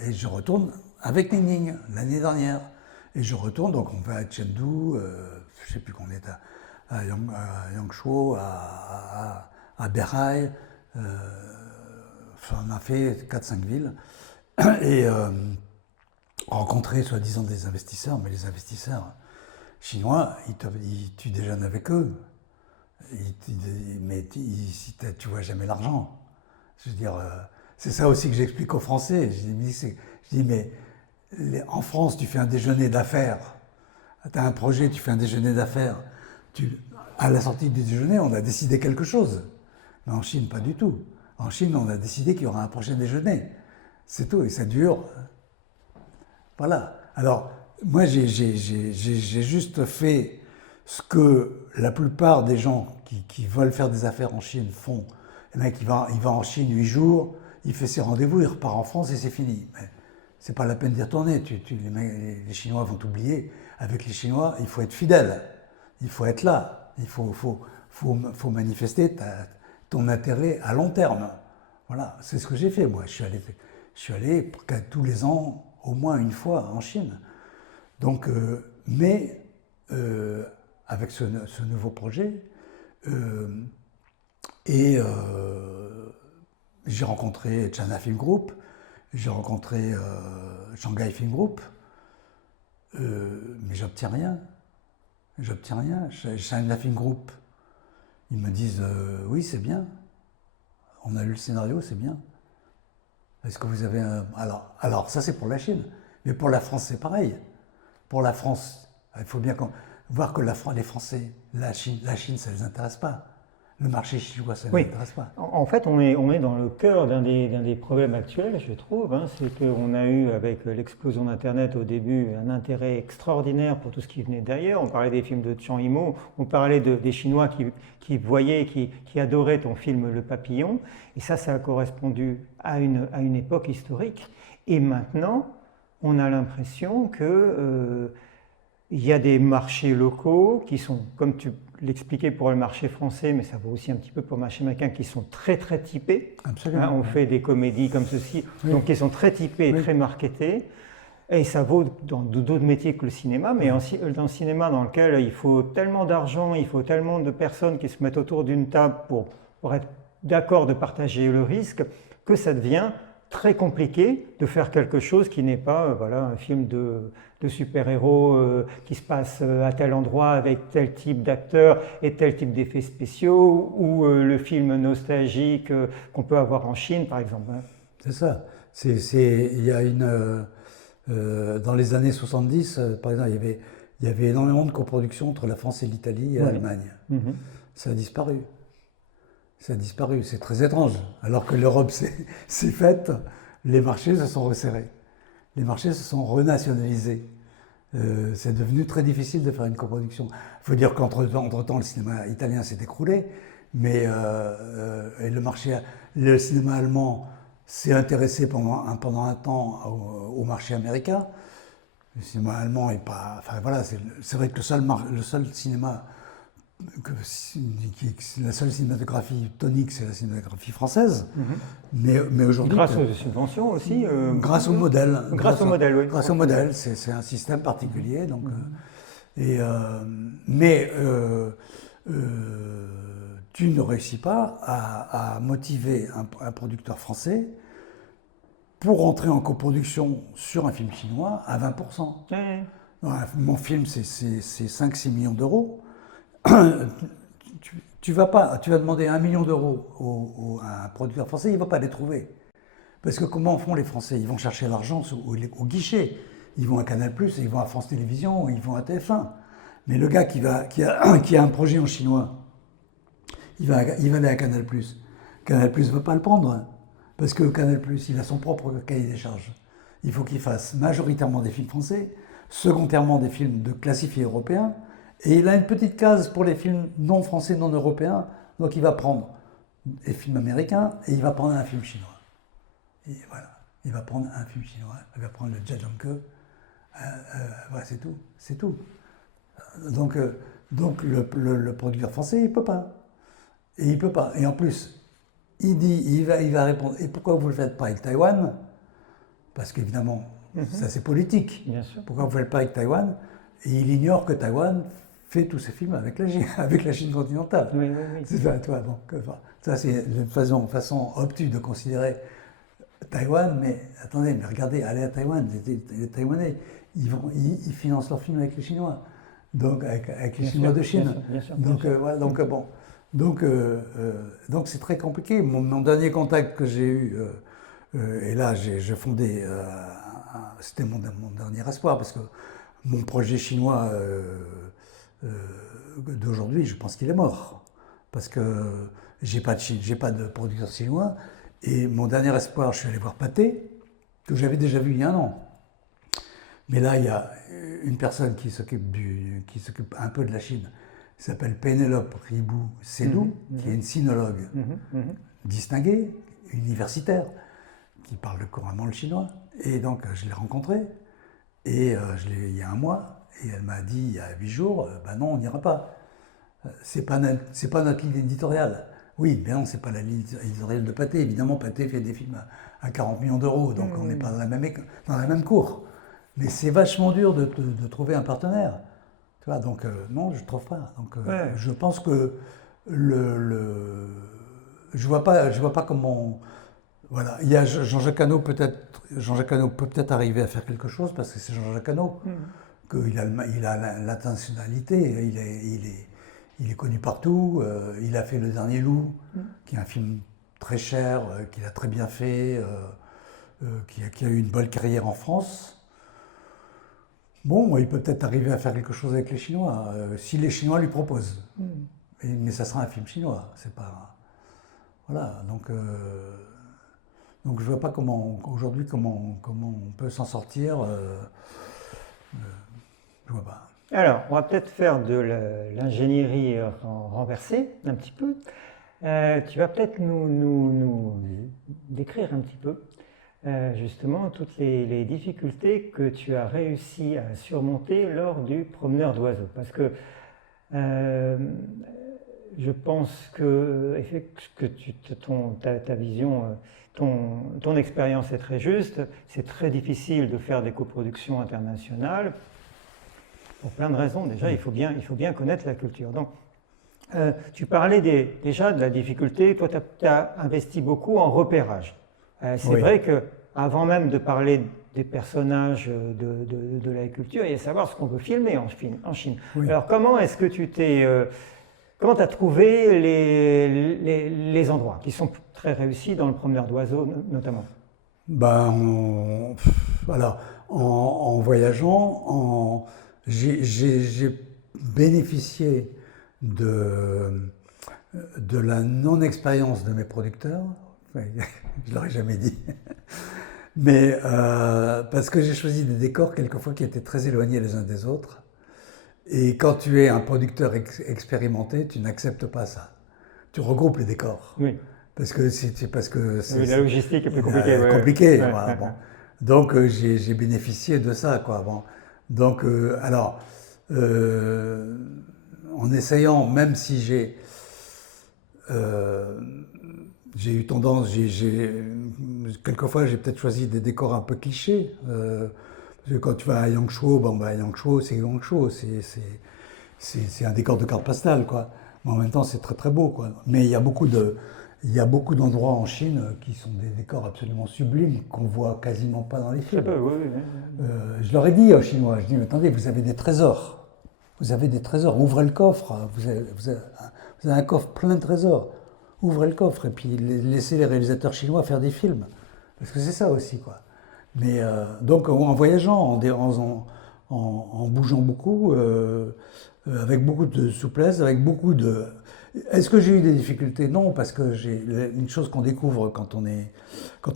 Et je retourne avec Ning l'année dernière. Et je retourne, donc on va à Chengdu, je ne sais plus qu'on est à Yangshuo, à Beihai. On a fait 4-5 villes. Et rencontrer soi-disant des investisseurs, mais les investisseurs chinois, tu déjeunes avec eux. Mais tu vois jamais l'argent. Je veux dire, c'est ça aussi que j'explique aux Français. Je dis mais en France, tu fais un déjeuner d'affaires. Tu as un projet, tu fais un déjeuner d'affaires. À la sortie du déjeuner, on a décidé quelque chose. Mais en Chine, pas du tout. En Chine, on a décidé qu'il y aura un prochain déjeuner. C'est tout, et ça dure. Voilà. Alors, moi, j'ai juste fait ce que la plupart des gens qui veulent faire des affaires en Chine font. Le mec, il va en Chine 8 jours, il fait ses rendez-vous, il repart en France et c'est fini. Mais c'est pas la peine d'y retourner. Les Chinois vont t'oublier. Avec les Chinois, il faut être fidèle. Il faut être là. Il faut manifester ton intérêt à long terme. Voilà, c'est ce que j'ai fait, moi. Je suis allé tous les ans, au moins une fois, en Chine. Donc, avec ce nouveau projet, j'ai rencontré China Film Group, j'ai rencontré Shanghai Film Group, mais j'obtiens rien. China Film Group, ils me disent oui, c'est bien. On a lu le scénario, c'est bien. Est-ce que vous avez un... Alors ça c'est pour la Chine, mais pour la France c'est pareil. Pour la France, il faut bien voir que les Français, la Chine, ça ne les intéresse pas. Le marché chinois, ça ne les intéresse pas. En fait, on est dans le cœur d'un des problèmes actuels, je trouve. C'est qu'on a eu, avec l'explosion d'Internet au début, un intérêt extraordinaire pour tout ce qui venait d'ailleurs. On parlait des films de Zhang Yimou, on parlait des Chinois qui voyaient, qui adoraient ton film Le Papillon. Et ça a correspondu à une époque historique. Et maintenant, on a l'impression que... il y a des marchés locaux qui sont, comme tu l'expliquais pour le marché français, mais ça vaut aussi un petit peu pour le marché américain, qui sont très très typés. Absolument. On fait des comédies comme ceci, donc qui sont très typées, très marketées. Et ça vaut dans d'autres métiers que le cinéma, mais dans le cinéma dans lequel il faut tellement d'argent, il faut tellement de personnes qui se mettent autour d'une table pour être d'accord de partager le risque, que ça devient très compliqué de faire quelque chose qui n'est pas un film de super-héros qui se passe à tel endroit avec tel type d'acteurs et tel type d'effets spéciaux, ou le film nostalgique qu'on peut avoir en Chine, par exemple. C'est ça. Il y a dans les années 70, par exemple, il y avait énormément de coproductions entre la France et l'Italie et l'Allemagne. Ça a disparu. Ça a disparu, c'est très étrange. Alors que l'Europe s'est faite, les marchés se sont resserrés. Les marchés se sont renationalisés. C'est devenu très difficile de faire une coproduction. Il faut dire qu'entre-temps, le cinéma italien s'est écroulé, mais et le cinéma allemand s'est intéressé pendant un temps au marché américain. Le cinéma allemand est pas... Enfin voilà, c'est vrai que le seul cinéma... la seule cinématographie tonique, c'est la cinématographie française. Mais aujourd'hui... Grâce aux subventions aussi grâce au modèle. Grâce au modèle, oui. Grâce au modèle, c'est un système particulier. Donc, tu ne réussis pas à motiver un producteur français pour entrer en coproduction sur un film chinois à 20%. Mon film, c'est 5-6 millions d'euros. Tu vas demander 1 million d'euros à un producteur français, il ne va pas les trouver. Parce que comment font les Français? Ils vont chercher l'argent au guichet. Ils vont à Canal+, ils vont à France Télévisions, ils vont à TF1. Mais le gars qui a un projet en chinois, il va aller à Canal+. Canal+ ne veut pas le prendre. Parce que Canal+, il a son propre cahier des charges. Il faut qu'il fasse majoritairement des films français, secondairement des films de classifiés européens, et il a une petite case pour les films non français, non européens, donc il va prendre des films américains et il va prendre un film chinois. Et voilà, il va prendre un film chinois, il va prendre le Jia Zhangke Ouais, c'est tout, c'est tout. Donc, le producteur français, il peut pas. Et il peut pas. Et en plus, il va répondre. Et pourquoi vous ne le faites pas avec Taïwan? Parce qu'évidemment, ça c'est politique. Bien sûr. Pourquoi vous ne le faites pas avec Taïwan? Et il ignore que Taïwan fait tous ses films avec la Chine, avec la Chine continentale. Oui, oui, oui. C'est ça, toi, bon, ça c'est une façon obtuse de considérer Taïwan, mais attendez, mais regardez, allez à Taïwan, les Taïwanais, ils financent leurs films avec les Chinois, donc avec les Chinois de Chine. Bien sûr, Donc voilà, donc bon, donc c'est très compliqué. Mon dernier contact que j'ai eu, et là j'ai fondé, c'était mon dernier espoir, parce que mon projet chinois d'aujourd'hui, je pense qu'il est mort, parce que j'ai pas de producteur chinois. Et mon dernier espoir, je suis allé voir Pathé, que j'avais déjà vu il y a un an. Mais là, il y a une personne qui s'occupe un peu de la Chine, qui s'appelle Pénélope Ribou-Sédou, qui est une sinologue distinguée, universitaire, qui parle couramment le chinois. Et donc, je l'ai rencontrée, et il y a un mois, et elle m'a dit, il y a 8 jours, ben non, on n'ira pas. C'est pas notre ligne éditoriale. Oui, mais non, c'est pas la ligne éditoriale de Pathé. Évidemment, Pathé fait des films à 40 millions d'euros, donc on n'est pas dans la même cour. Mais c'est vachement dur de trouver un partenaire. Tu vois, donc non, je ne trouve pas. Donc je pense que je vois pas comment. Voilà, il y a Jean-Jacques Hano peut-être. Jean-Jacques Hano peut peut-être arriver à faire quelque chose parce que c'est Jean-Jacques Hano. Qu'il a l'intentionnalité, il est connu partout, il a fait Le Dernier Loup, qui est un film très cher, qu'il a très bien fait, qui a eu une bonne carrière en France. Bon, il peut peut-être arriver à faire quelque chose avec les Chinois, si les Chinois lui proposent. Mais ça sera un film chinois, c'est pas... Voilà, donc je vois pas aujourd'hui comment on peut s'en sortir. Je vois pas. Alors, on va peut-être faire de l'ingénierie renversée, un petit peu. Tu vas peut-être nous décrire un petit peu, justement, toutes les difficultés que tu as réussi à surmonter lors du promeneur d'oiseaux. Parce que je pense que ta vision, ton expérience est très juste. C'est très difficile de faire des coproductions internationales. Pour plein de raisons, déjà, il faut bien connaître la culture. Donc, tu parlais déjà de la difficulté, toi, tu as investi beaucoup en repérage. C'est vrai qu'avant même de parler des personnages de la culture, il y a savoir ce qu'on veut filmer en Chine. Oui. Alors, comment est-ce que comment tu as trouvé les endroits qui sont très réussis dans le promeneur d'oiseaux, notamment? Alors, en voyageant, j'ai bénéficié de la non-expérience de mes producteurs, je ne l'aurais jamais dit, mais parce que j'ai choisi des décors quelquefois qui étaient très éloignés les uns des autres. Et quand tu es un producteur expérimenté, tu n'acceptes pas ça. Tu regroupes les décors. Oui. Parce que la logistique est plus compliquée. Compliquée. Voilà, bon. Donc j'ai bénéficié de ça, quoi. Bon. Donc, en essayant, même si j'ai eu tendance, quelquefois j'ai peut-être choisi des décors un peu clichés. Parce que quand tu vas à Yangshuo, Yangshuo c'est Yangshuo, c'est un décor de carte postale, quoi. Mais en même temps, c'est très très beau, quoi. Mais il y a beaucoup d'endroits en Chine qui sont des décors absolument sublimes qu'on voit quasiment pas dans les films. Je leur ai dit aux Chinois, je dis, mais attendez, vous avez des trésors. Vous avez des trésors, ouvrez le coffre. Vous avez un coffre plein de trésors. Ouvrez le coffre et puis laissez les réalisateurs chinois faire des films. Parce que c'est ça aussi, quoi. Mais donc en voyageant, en bougeant beaucoup, avec beaucoup de souplesse, avec beaucoup de... Est-ce que j'ai eu des difficultés? Non, parce que une chose qu'on découvre quand on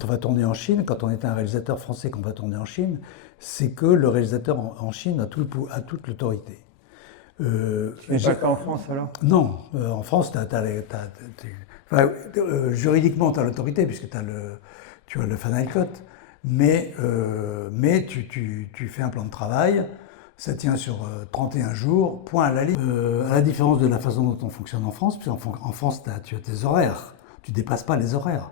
va tourner en Chine, quand on est un réalisateur français qu'on va tourner en Chine, c'est que le réalisateur en Chine a toute l'autorité. Pas qu'en France alors? Non, en France, juridiquement, tu as l'autorité puisque tu as le Final Cut. mais tu fais un plan de travail, ça tient sur 31 jours, point à la ligne. À la différence de la façon dont on fonctionne en France, puisqu'en France, tu as tes horaires, tu dépasses pas les horaires.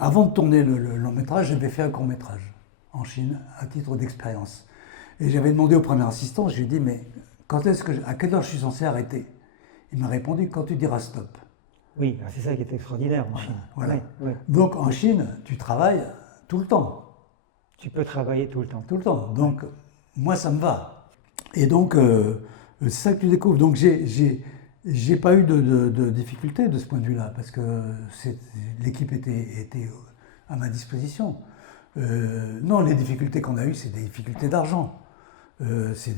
Avant de tourner le long métrage, j'avais fait un court métrage en Chine à titre d'expérience. Et j'avais demandé au premier assistant, je lui ai dit, mais à quelle heure je suis censé arrêter? Il m'a répondu, quand tu diras stop. Oui, c'est ça qui est extraordinaire en Chine. Voilà. Oui, oui. Donc en Chine, tu travailles tout le temps. Tu peux travailler tout le temps. Tout le temps. Donc moi, ça me va. Et donc, c'est ça que tu découvres. Donc j'ai pas eu de difficultés de ce point de vue-là, parce que l'équipe était à ma disposition. Non, les difficultés qu'on a eues, c'est des difficultés d'argent. C'est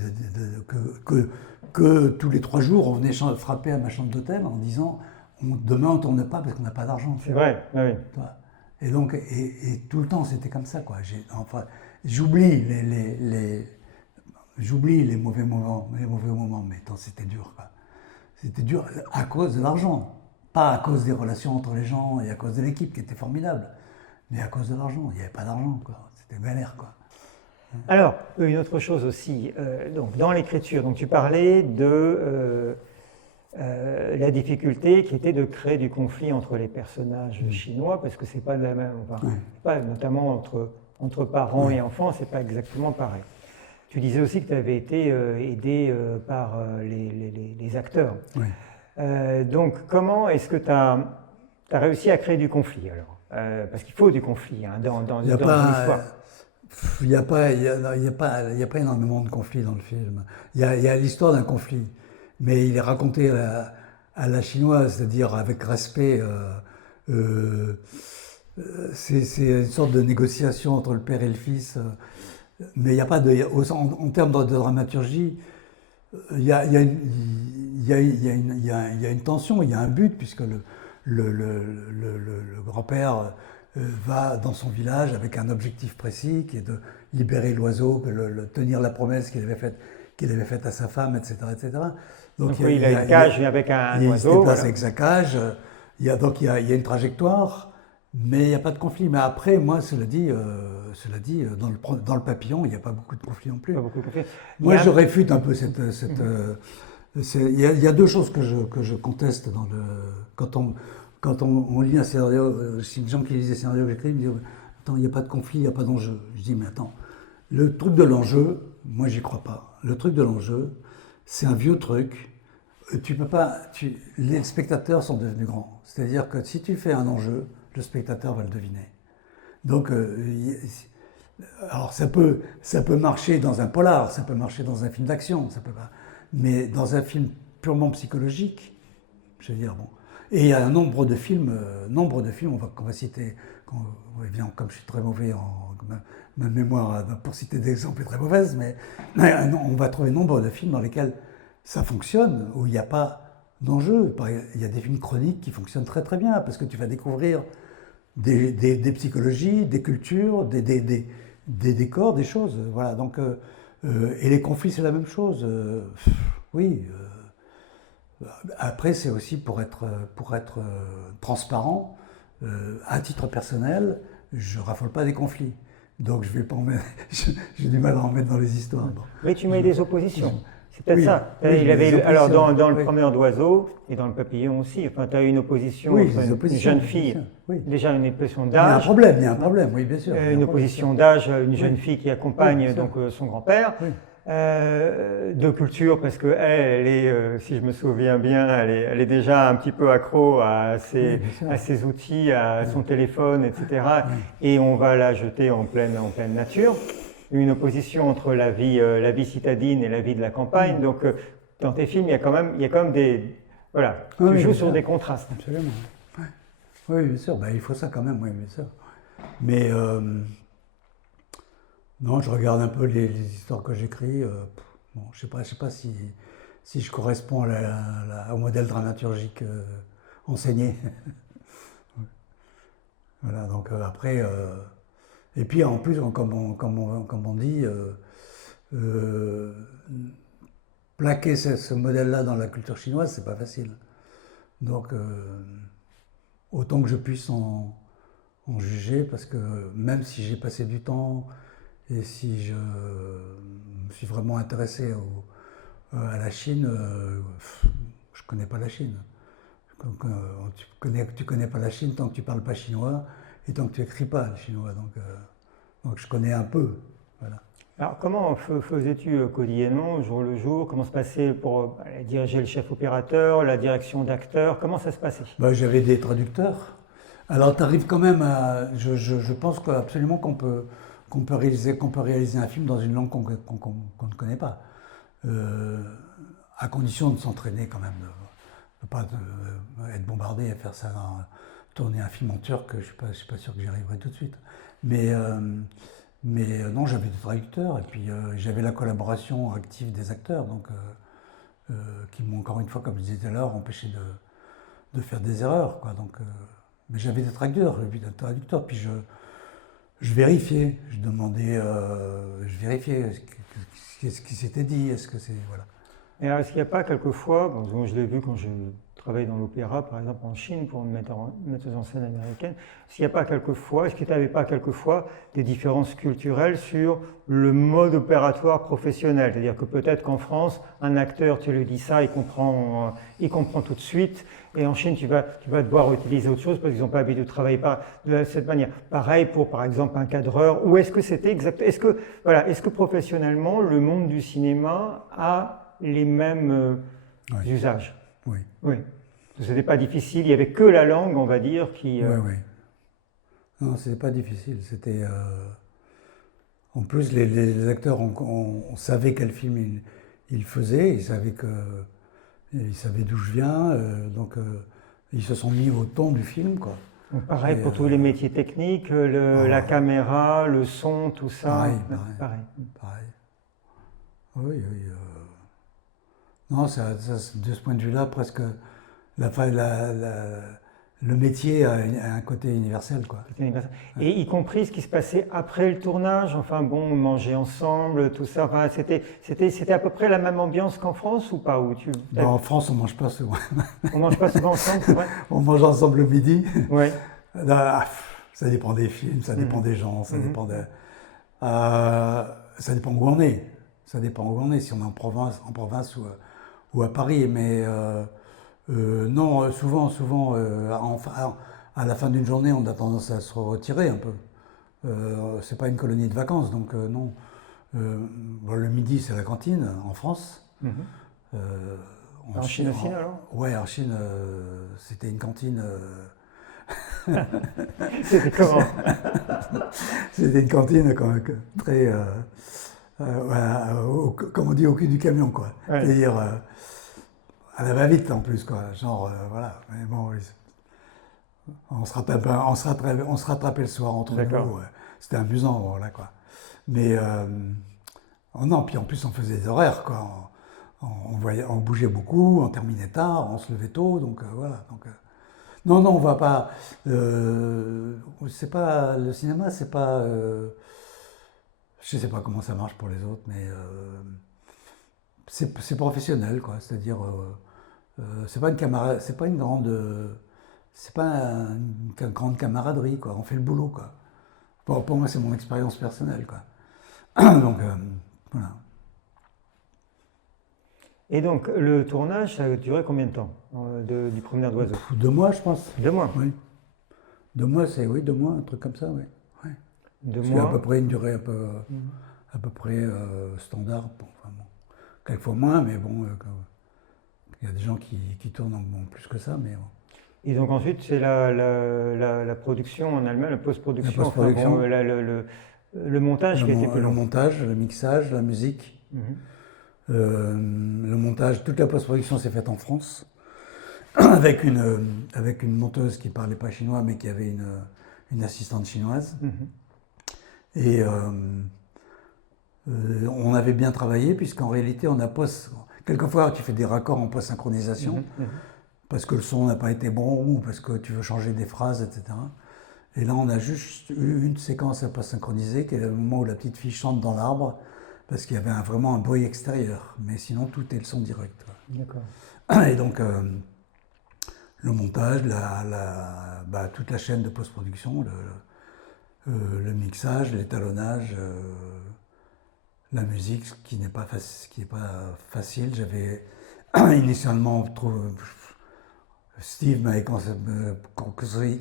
que tous les 3 jours, on venait frapper à ma chambre d'hôtel en disant demain on ne tourne pas parce qu'on n'a pas d'argent. C'est vrai, oui. Et donc, et tout le temps, c'était comme ça, quoi. J'oublie les mauvais moments, mais c'était dur, quoi. C'était dur à cause de l'argent, pas à cause des relations entre les gens et à cause de l'équipe qui était formidable, mais à cause de l'argent. Il n'y avait pas d'argent, quoi. C'était galère, quoi. Alors, une autre chose aussi, donc dans l'écriture, donc tu parlais de la difficulté qui était de créer du conflit entre les personnages chinois, parce que c'est pas la même, pas, notamment entre parents et enfants, c'est pas exactement pareil. Tu disais aussi que tu avais été aidé par les acteurs. Oui. Donc, comment est-ce que tu as réussi à créer du conflit alors parce qu'il faut du conflit dans une histoire. Il n'y a pas énormément de conflits dans le film. Il y a l'histoire d'un conflit, mais il est raconté à la chinoise, c'est-à-dire avec respect. C'est une sorte de négociation entre le père et le fils. Mais il n'y a pas de. En termes de dramaturgie, il y a une tension, il y a un but, puisque le grand-père va dans son village avec un objectif précis, qui est de libérer l'oiseau, tenir la promesse qu'il avait faite à sa femme, etc. etc. Donc il a une cage avec un oiseau. Il se déplace avec sa cage. Il y a une trajectoire, mais il n'y a pas de conflit. Mais après, moi, cela dit, dans le papillon, il n'y a pas beaucoup de conflits non plus. Pas beaucoup de conflits. Moi, je réfute un peu il y a 2 choses que je conteste quand on lit un scénario. Si les gens qui lisent les scénarios que j'écris me disent attends, il n'y a pas de conflit, il n'y a pas d'enjeu. Je dis mais attends, le truc de l'enjeu, moi j'y crois pas. Le truc de l'enjeu, c'est un vieux truc. Tu peux pas. Les spectateurs sont devenus grands. C'est-à-dire que si tu fais un enjeu, le spectateur va le deviner. Donc, alors ça peut marcher dans un polar, ça peut marcher dans un film d'action, ça peut pas. Mais dans un film purement psychologique, je veux dire bon. Et il y a un nombre de films qu'on va citer. Évidemment, comme je suis très mauvais ma mémoire pour citer des exemples est très mauvaise, mais on va trouver nombre de films dans lesquels ça fonctionne, où il n'y a pas d'enjeu. Il y a des films chroniques qui fonctionnent très très bien, parce que tu vas découvrir des psychologies, des cultures, des décors, des choses. Voilà. Donc, et les conflits, c'est la même chose. Oui. Après, c'est aussi pour être transparent. À titre personnel, je raffole pas des conflits. Donc, je vais pas j'ai du mal à en mettre dans les histoires. Bon. Mais tu mets des oppositions. C'est peut-être oui, ça. Oui, il avait, alors, dans le oui. promeneur d'oiseau et dans le papillon aussi, enfin, tu as une opposition entre une jeune fille, déjà une opposition d'âge. Il y a un problème, oui, bien sûr. Une opposition d'âge, une jeune fille qui accompagne donc son grand-père. Oui. De culture, parce qu'elle est, si je me souviens bien, elle est déjà un petit peu accro à ses outils, à son téléphone, etc. Oui. Et on va la jeter en pleine nature. Une opposition entre la vie citadine et la vie de la campagne. Oui. Donc, dans tes films, il y a quand même des... Voilà, tu joues sur des contrastes. Absolument. Oui, bien sûr. Il faut ça quand même, oui, bien sûr. Mais... non, je regarde un peu les histoires que j'écris. Bon, je sais pas si je corresponds au modèle dramaturgique enseigné. Voilà, donc après... et puis en plus, comme on dit, plaquer ce modèle-là dans la culture chinoise, c'est pas facile. Donc, autant que je puisse en en juger parce que même si j'ai passé du temps et si je me suis vraiment intéressé à la Chine, je connais pas la Chine. Tu connais pas la Chine tant que tu parles pas chinois et tant que tu écris pas le chinois. Donc je connais un peu. Voilà. Alors, comment faisais-tu quotidiennement, au jour le jour? Comment se passait pour diriger le chef opérateur, la direction d'acteurs? Comment ça se passait? Bah, j'avais des traducteurs. Alors, tu arrives quand même à. Je pense absolument qu'on peut réaliser un film dans une langue qu'on ne connaît pas. Euh, à condition de s'entraîner quand même, de pas être bombardé et faire ça, tourner un film en turc, je ne suis pas sûr que j'y arriverai tout de suite. Mais, non, j'avais des traducteurs et puis j'avais la collaboration active des acteurs, donc, qui m'ont encore une fois, comme je disais tout à l'heure, empêché de faire des erreurs, quoi. Donc, mais j'avais des traducteurs, puis je vérifiais, je demandais, je vérifiais ce qui s'était dit, est-ce que c'est, voilà. Et alors, est-ce qu'il n'y a pas quelquefois, bon, je l'ai vu quand je travaillais dans l'opéra, par exemple en Chine, pour une metteuse en scène américaine, est-ce qu'il que tu n'avais pas quelquefois des différences culturelles sur le mode opératoire professionnel? C'est-à-dire que peut-être qu'en France, un acteur, tu lui dis ça, il comprend tout de suite, et en Chine, tu vas devoir utiliser autre chose parce qu'ils n'ont pas l'habitude de travailler de cette manière. Pareil pour, par exemple, un cadreur, ou est-ce que c'était exact? Est-ce que professionnellement, le monde du cinéma a les mêmes Oui. usages? Oui. Oui. Ce n'était pas difficile, il n'y avait que la langue, on va dire, qui... Oui. Non, c'était pas difficile. C'était. En plus, les acteurs, on savait quel film ils faisaient, ils savaient d'où je viens, donc ils se sont mis au ton du film, quoi. Donc, pareil Et, pour tous les métiers techniques, la caméra, le son, tout ça. Pareil. Oui. Non, de ce point de vue-là, presque le métier a un côté universel, quoi. Et y compris ce qui se passait après le tournage, enfin bon, manger ensemble, tout ça. Enfin, c'était à peu près la même ambiance qu'en France ou pas? En France, on mange pas souvent. On mange pas souvent ensemble, c'est vrai? On mange ensemble le midi. Ouais. Ça dépend des films, ça dépend des gens, ça dépend où on est. Ça dépend où on est, si on est en province ou à Paris. Mais non, souvent, à la fin d'une journée, on a tendance à se retirer un peu. C'est pas une colonie de vacances, donc non. Bon, le midi, c'est la cantine en France. En Chine aussi, alors? Ouais, en Chine, c'était une cantine. C'était comment? C'était une cantine très. Comme on dit, au cul du camion, quoi. Ouais. C'est-à-dire, à la va-vite en plus, quoi. Genre, voilà. Mais bon, on se rattrapait le soir entre nous. C'était amusant, voilà, quoi. Mais, oh non, puis en plus, on faisait des horaires, quoi. On bougeait beaucoup, on terminait tard, on se levait tôt, donc voilà. Donc, non, on va pas. C'est pas le cinéma, c'est pas. Je sais pas comment ça marche pour les autres, mais c'est professionnel, quoi. C'est-à-dire, c'est pas une grande camaraderie, quoi. On fait le boulot, quoi. Pour moi, c'est mon expérience personnelle, quoi. Donc, voilà. Et donc, le tournage, ça a duré combien de temps du Promeneur d'oiseaux? 2 mois, je pense. 2 mois? Oui. 2 mois, 2 mois, un truc comme ça, oui. Ouais. 2 C'est mois. à peu près une durée à peu près standard. Bon, enfin, bon, quelquefois moins, mais bon, il y a des gens qui tournent en plus que ça, mais bon. Et donc ensuite, c'est la production en Allemagne, la post-production, le montage qui a été plus long. Le montage, le mixage, la musique. Le montage, toute la post-production s'est faite en France, avec une monteuse qui ne parlait pas chinois, mais qui avait une assistante chinoise. Et on avait bien travaillé, puisqu'en réalité, quelquefois, tu fais des raccords en post-synchronisation, parce que le son n'a pas été bon, ou parce que tu veux changer des phrases, etc. Et là, on a juste eu une séquence à post-synchroniser, qui est le moment où la petite fille chante dans l'arbre, parce qu'il y avait vraiment un bruit extérieur. Mais sinon, tout est le son direct. D'accord. Et donc, le montage, toute la chaîne de post-production, le mixage, l'étalonnage, la musique, ce qui n'est pas facile. J'avais initialement Steve m'avait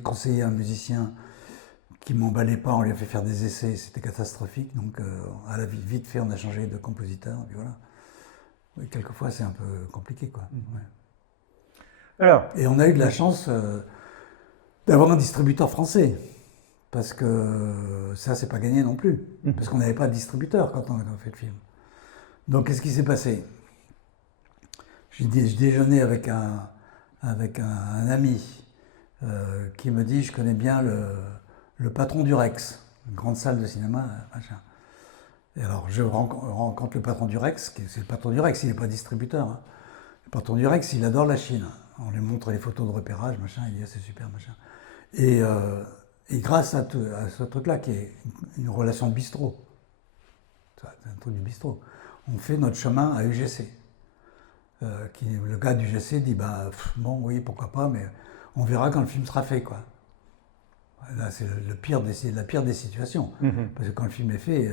conseillé un musicien qui m'emballait pas, on lui a fait faire des essais, c'était catastrophique, donc à la vite fait on a changé de compositeur, et puis voilà. Et quelquefois c'est un peu compliqué quoi. Ouais. Alors, et on a eu de la chance d'avoir un distributeur français, parce que ça c'est pas gagné non plus, parce qu'on n'avait pas de distributeur quand on a fait le film. Donc qu'est-ce qui s'est passé? Je déjeunais avec un ami qui me dit, je connais bien le patron du Rex, une grande salle de cinéma, machin. Et alors je rencontre le patron du Rex, c'est le patron du Rex, il n'est pas distributeur. Hein. Le patron du Rex, il adore la Chine. On lui montre les photos de repérage, machin, il dit c'est super, machin. Et grâce à ce truc-là, qui est une relation de bistrot, c'est un truc du bistrot, on fait notre chemin à UGC. Le gars du UGC dit bon oui pourquoi pas, mais on verra quand le film sera fait quoi. Là c'est la pire des situations, parce que quand le film est fait,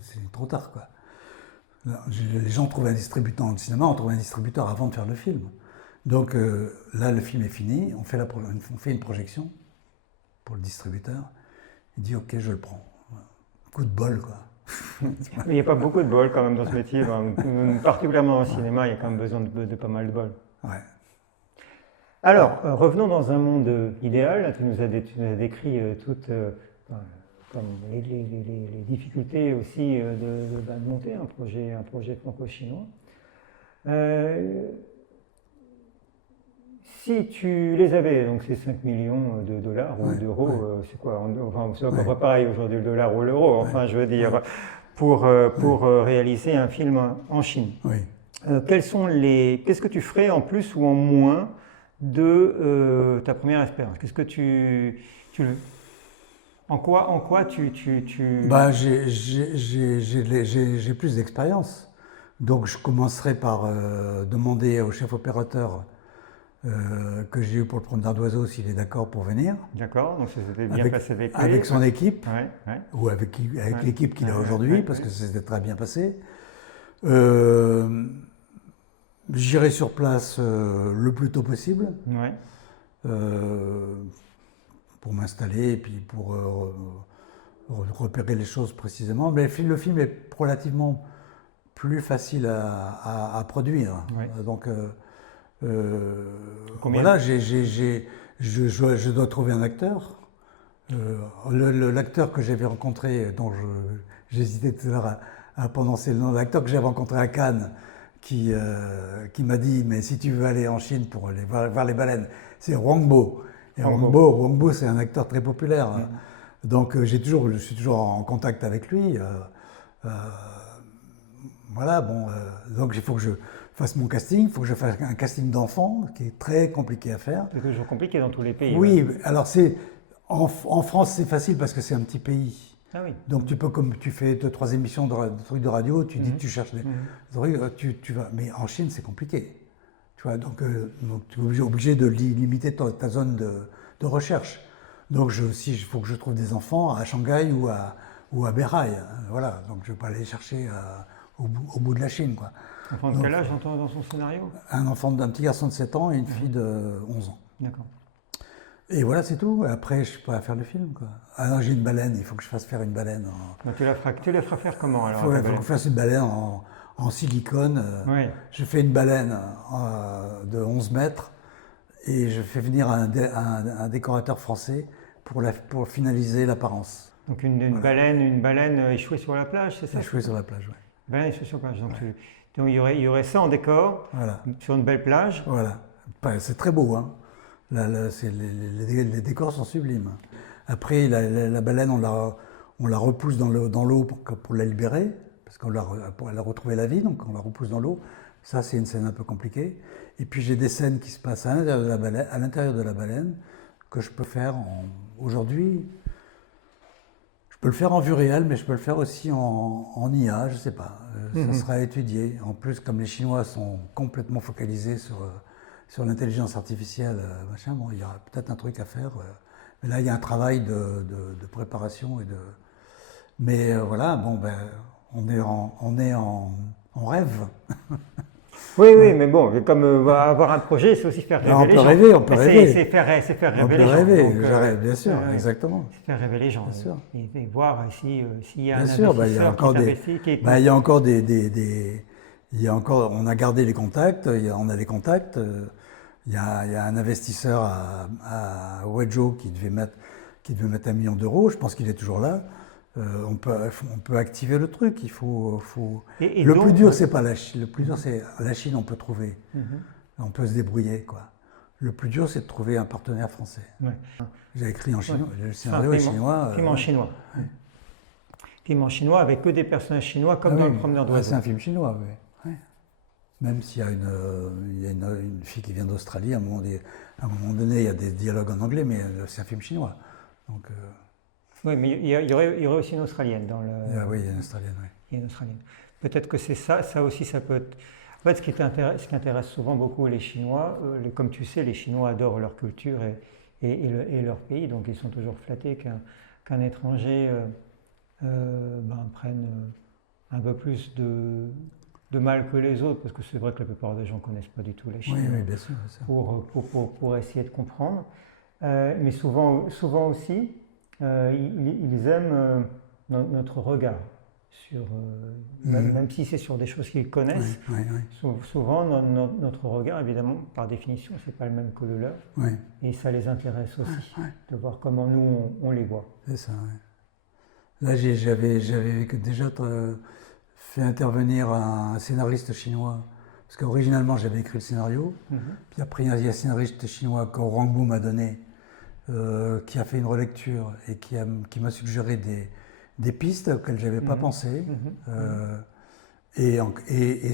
c'est trop tard quoi. Là, les gens trouvent un distributeur dans le cinéma, on trouve un distributeur avant de faire le film. Donc là le film est fini, on fait une projection pour le distributeur, il dit ok je le prends. Coup de bol quoi. Mais il n'y a pas beaucoup de bol quand même dans ce métier, particulièrement au cinéma, il y a quand même besoin de pas mal de bol. Ouais. Alors, revenons dans un monde idéal. Là, tu nous as décrit toutes comme les difficultés aussi de monter un projet franco-chinois. Si tu les avais, donc ces 5 millions de dollars ou d'euros, c'est quoi? C'est à peu près pareil aujourd'hui le dollar ou l'euro, enfin je veux dire, pour réaliser un film en Chine. Oui. Qu'est-ce que tu ferais en plus ou en moins de ta première expérience? Qu'est-ce que en quoi tu... J'ai plus d'expérience. Donc je commencerai par demander au chef opérateur que j'ai eu pour le promeneur d'oiseaux s'il est d'accord pour venir. D'accord, donc ça s'était bien passé avec lui. Avec son équipe, ouais. ou avec l'équipe qu'il a aujourd'hui, parce que ça s'était très bien passé. J'irai sur place le plus tôt possible pour m'installer et puis pour repérer les choses précisément. Mais le film est relativement plus facile à produire. Donc voilà, je dois trouver un acteur. L'acteur que j'avais rencontré, dont j'hésitais tout à l'heure à prononcer le nom, l'acteur que j'avais rencontré à Cannes, qui m'a dit mais si tu veux aller en Chine pour aller voir les baleines, c'est Wang Bo. Et Wang Bo c'est un acteur très populaire. Donc je suis toujours en contact avec lui. Voilà, bon, donc il faut que je fasse mon casting, il faut que je fasse un casting d'enfants, qui est très compliqué à faire. C'est toujours compliqué dans tous les pays. Oui, alors en France c'est facile parce que c'est un petit pays. Ah oui. Donc tu peux, comme tu fais 2-3 émissions de trucs de radio, tu dis que tu cherches des trucs, tu vas. Mais en Chine c'est compliqué. Tu vois, donc tu es obligé de limiter ta zone de recherche. Donc il faut que je trouve des enfants à Shanghai ou à Beihai. Voilà, donc je ne vais pas aller chercher au bout de la Chine, quoi. Enfant de quel âge dans son scénario? Un petit garçon de 7 ans et une fille de 11 ans. D'accord. Et voilà, c'est tout. Après, je pourrais faire le film, quoi. Ah non, j'ai une baleine, il faut que je fasse faire une baleine. Donc tu la feras faire comment alors? Il faut que je fasse une baleine en silicone. Je fais une baleine de 11 mètres et je fais venir un décorateur français pour finaliser l'apparence. Donc une baleine échouée sur la plage, c'est ça? Échouée sur la plage, oui. Baleine échouée sur la plage. Donc il y aurait ça en décor, sur une belle plage. Voilà. C'est très beau, hein. Les décors sont sublimes. Après, la baleine, on la repousse dans l'eau pour la libérer, parce qu'elle a retrouvé la vie, donc on la repousse dans l'eau. Ça, c'est une scène un peu compliquée. Et puis j'ai des scènes qui se passent à l'intérieur de la baleine, que je peux faire aujourd'hui. Je peux le faire en vue réelle, mais je peux le faire aussi en IA, je ne sais pas. Ça sera étudié. En plus, comme les Chinois sont complètement focalisés sur l'intelligence artificielle, machin, bon, il y aura peut-être un truc à faire. Mais là, il y a un travail de préparation Mais voilà, bon, ben, on est en rêve. Oui, oui, mais bon, comme avoir un projet, c'est aussi faire rêver on les peut gens. rêver, on peut rêver. C'est faire On rêver peut les gens. rêver, Donc, bien sûr, exactement. c'est faire rêver les gens. Bien sûr. Et voir s'il y a Bien un sûr, bah, il y a investisseur encore qui des, t'investit, qui est bah, il y a encore il y a encore, on a gardé les contacts, on a des contacts. Il y a un investisseur à Wedjo qui devait mettre 1 million d'euros. Je pense qu'il est toujours là. On peut activer le truc. Il faut. Le donc, plus dur, c'est pas la Chine. Le plus dur, c'est la Chine. On peut trouver. Mhm. On peut se débrouiller, quoi. Le plus dur, c'est de trouver un partenaire français. Ouais. J'ai écrit en chinois. Ouais. Le scénario est chinois. Film en chinois. Ouais. Film en chinois avec que des personnages chinois, comme dans Le Promeneur d'Oiseaux. C'est un film chinois, oui. Ouais. Même s'il y a une fille qui vient d'Australie, à un moment donné, il y a des dialogues en anglais, mais c'est un film chinois. Donc, oui, mais il y aurait aussi une Australienne dans le. Oui, il y a une Australienne, oui. Il y a une Australienne. Peut-être que c'est ça. Ça aussi, ça peut être. En fait, ce qui intéresse souvent beaucoup les Chinois, comme tu sais, les Chinois adorent leur culture et leur pays, donc ils sont toujours flattés qu'un étranger prenne un peu plus de mal que les autres, parce que c'est vrai que la plupart des gens ne connaissent pas du tout la Chine. Oui, bien sûr. Pour essayer de comprendre. Mais souvent aussi, ils aiment notre regard. Même si c'est sur des choses qu'ils connaissent, souvent notre regard, évidemment, par définition, c'est pas le même que le leur, et ça les intéresse aussi, de voir comment nous on les voit. C'est ça, Là, j'avais déjà fait intervenir un scénariste chinois, parce qu'originalement j'avais écrit le scénario, puis après il y a un scénariste chinois qu'Orangbo m'a donné, qui a fait une relecture et qui m'a suggéré des pistes auxquelles je n'avais pas pensé. Et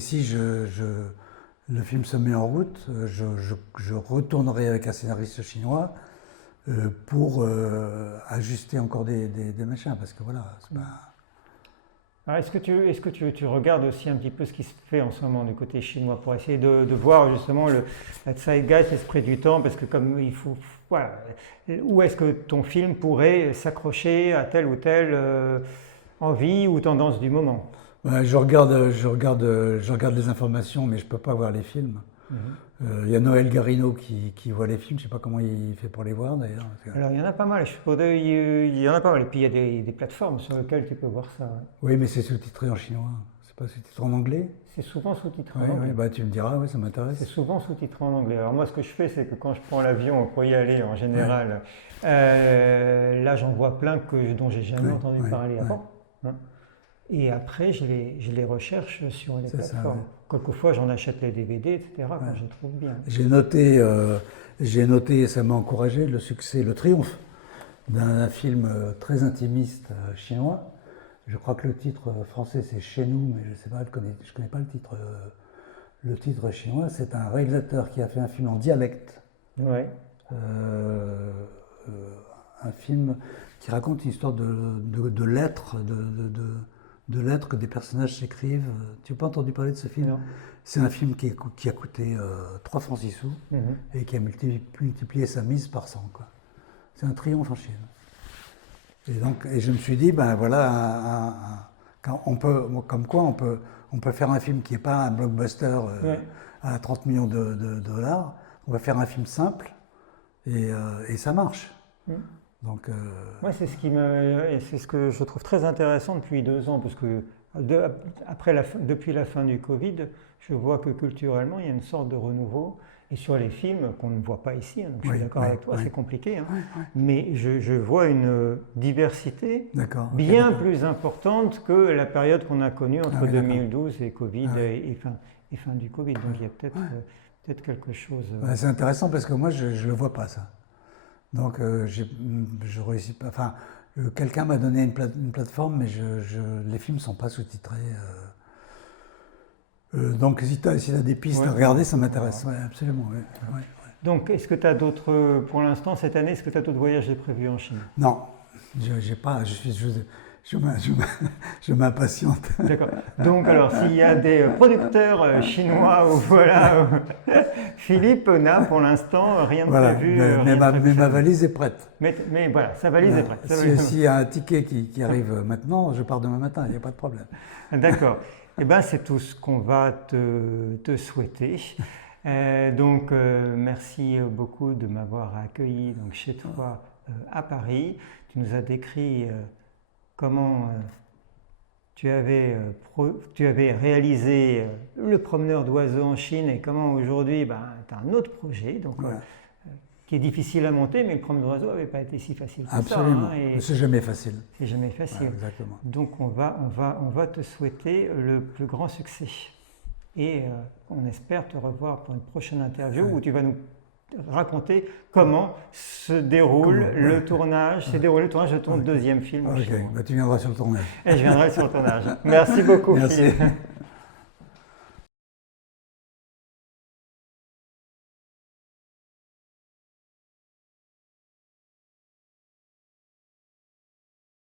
si le film se met en route, je retournerai avec un scénariste chinois pour ajuster encore des machins, parce que voilà, c'est pas... Alors est-ce que tu regardes aussi un petit peu ce qui se fait en ce moment du côté chinois pour essayer de voir justement la zeitgeist, l'esprit du temps, parce que comme il faut... Voilà, où est-ce que ton film pourrait s'accrocher à telle ou telle envie ou tendance du moment? Je regarde les informations, mais je ne peux pas voir les films. Il y a Noël Garino qui voit les films, je ne sais pas comment il fait pour les voir d'ailleurs. Alors il y en a pas mal, il y en a pas mal, et puis il y a des plateformes sur lesquelles tu peux voir ça. Oui, mais c'est sous-titré en chinois, c'est pas sous-titré en anglais? C'est souvent sous-titré en anglais. Oui, bah, tu me diras, ça m'intéresse. C'est souvent sous-titré en anglais. Alors moi ce que je fais, c'est que quand je prends l'avion pour y aller en général, là j'en vois plein dont j'ai jamais entendu parler avant. Et après, je les recherche sur les plateformes. Quelquefois, j'en achète les DVD, etc., quand je les trouve bien. J'ai noté, ça m'a encouragé, le succès, le triomphe d'un film très intimiste chinois. Je crois que le titre français, c'est Chez nous, mais je ne sais pas, je connais pas le titre chinois. C'est un réalisateur qui a fait un film en dialecte. Ouais. Un film qui raconte une histoire de lettres, de lettres que des personnages s'écrivent. Tu n'as pas entendu parler de ce film? C'est un film qui a coûté 3 francs 6 sous et qui a multiplié sa mise par 100. C'est un triomphe en Chine. Et je me suis dit, ben voilà, on peut faire un film qui n'est pas un blockbuster à 30 millions de dollars. On va faire un film simple et ça marche. Donc, c'est ce que je trouve très intéressant depuis 2 ans, parce que depuis la fin du Covid, je vois que culturellement, il y a une sorte de renouveau. Et sur les films qu'on ne voit pas ici, donc je suis d'accord avec toi, c'est compliqué, mais je vois une diversité bien plus importante que la période qu'on a connue entre 2012 et Covid et fin du Covid. Donc il y a peut-être quelque chose... c'est intéressant parce que moi, je ne le vois pas, ça. Donc, je réussis pas. Enfin, quelqu'un m'a donné une plateforme, mais les films ne sont pas sous-titrés. Donc, si tu as des pistes à regarder, ça m'intéresse. Ouais, absolument. Donc, est-ce que tu as d'autres, pour l'instant, cette année, est-ce que tu as d'autres voyages prévus en Chine? Non, j'ai pas. je m'impatiente. D'accord. Donc, alors, s'il y a des producteurs chinois ou voilà, Philippe n'a pour l'instant rien de Voilà, prévu. mais ma valise est prête. Mais voilà, sa valise est prête. S'il y a un ticket qui arrive maintenant, je pars demain matin, il n'y a pas de problème. D'accord. Eh bien, c'est tout ce qu'on va te souhaiter. Donc, merci beaucoup de m'avoir accueilli donc, chez toi à Paris. Tu nous as décrit comment tu avais réalisé le promeneur d'oiseaux en Chine et comment aujourd'hui tu as un autre projet donc, qui est difficile à monter, mais le promeneur d'oiseaux n'avait pas été si facile que Absolument. ça. Absolument, c'est jamais facile. C'est jamais facile. Ouais, exactement. Donc on va te souhaiter le plus grand succès. Et on espère te revoir pour une prochaine interview où tu vas nous raconter comment se déroule le tournage, de ton deuxième film. Ok, tu viendras sur le tournage. Et je viendrai sur le tournage. Merci beaucoup, Merci. Philippe.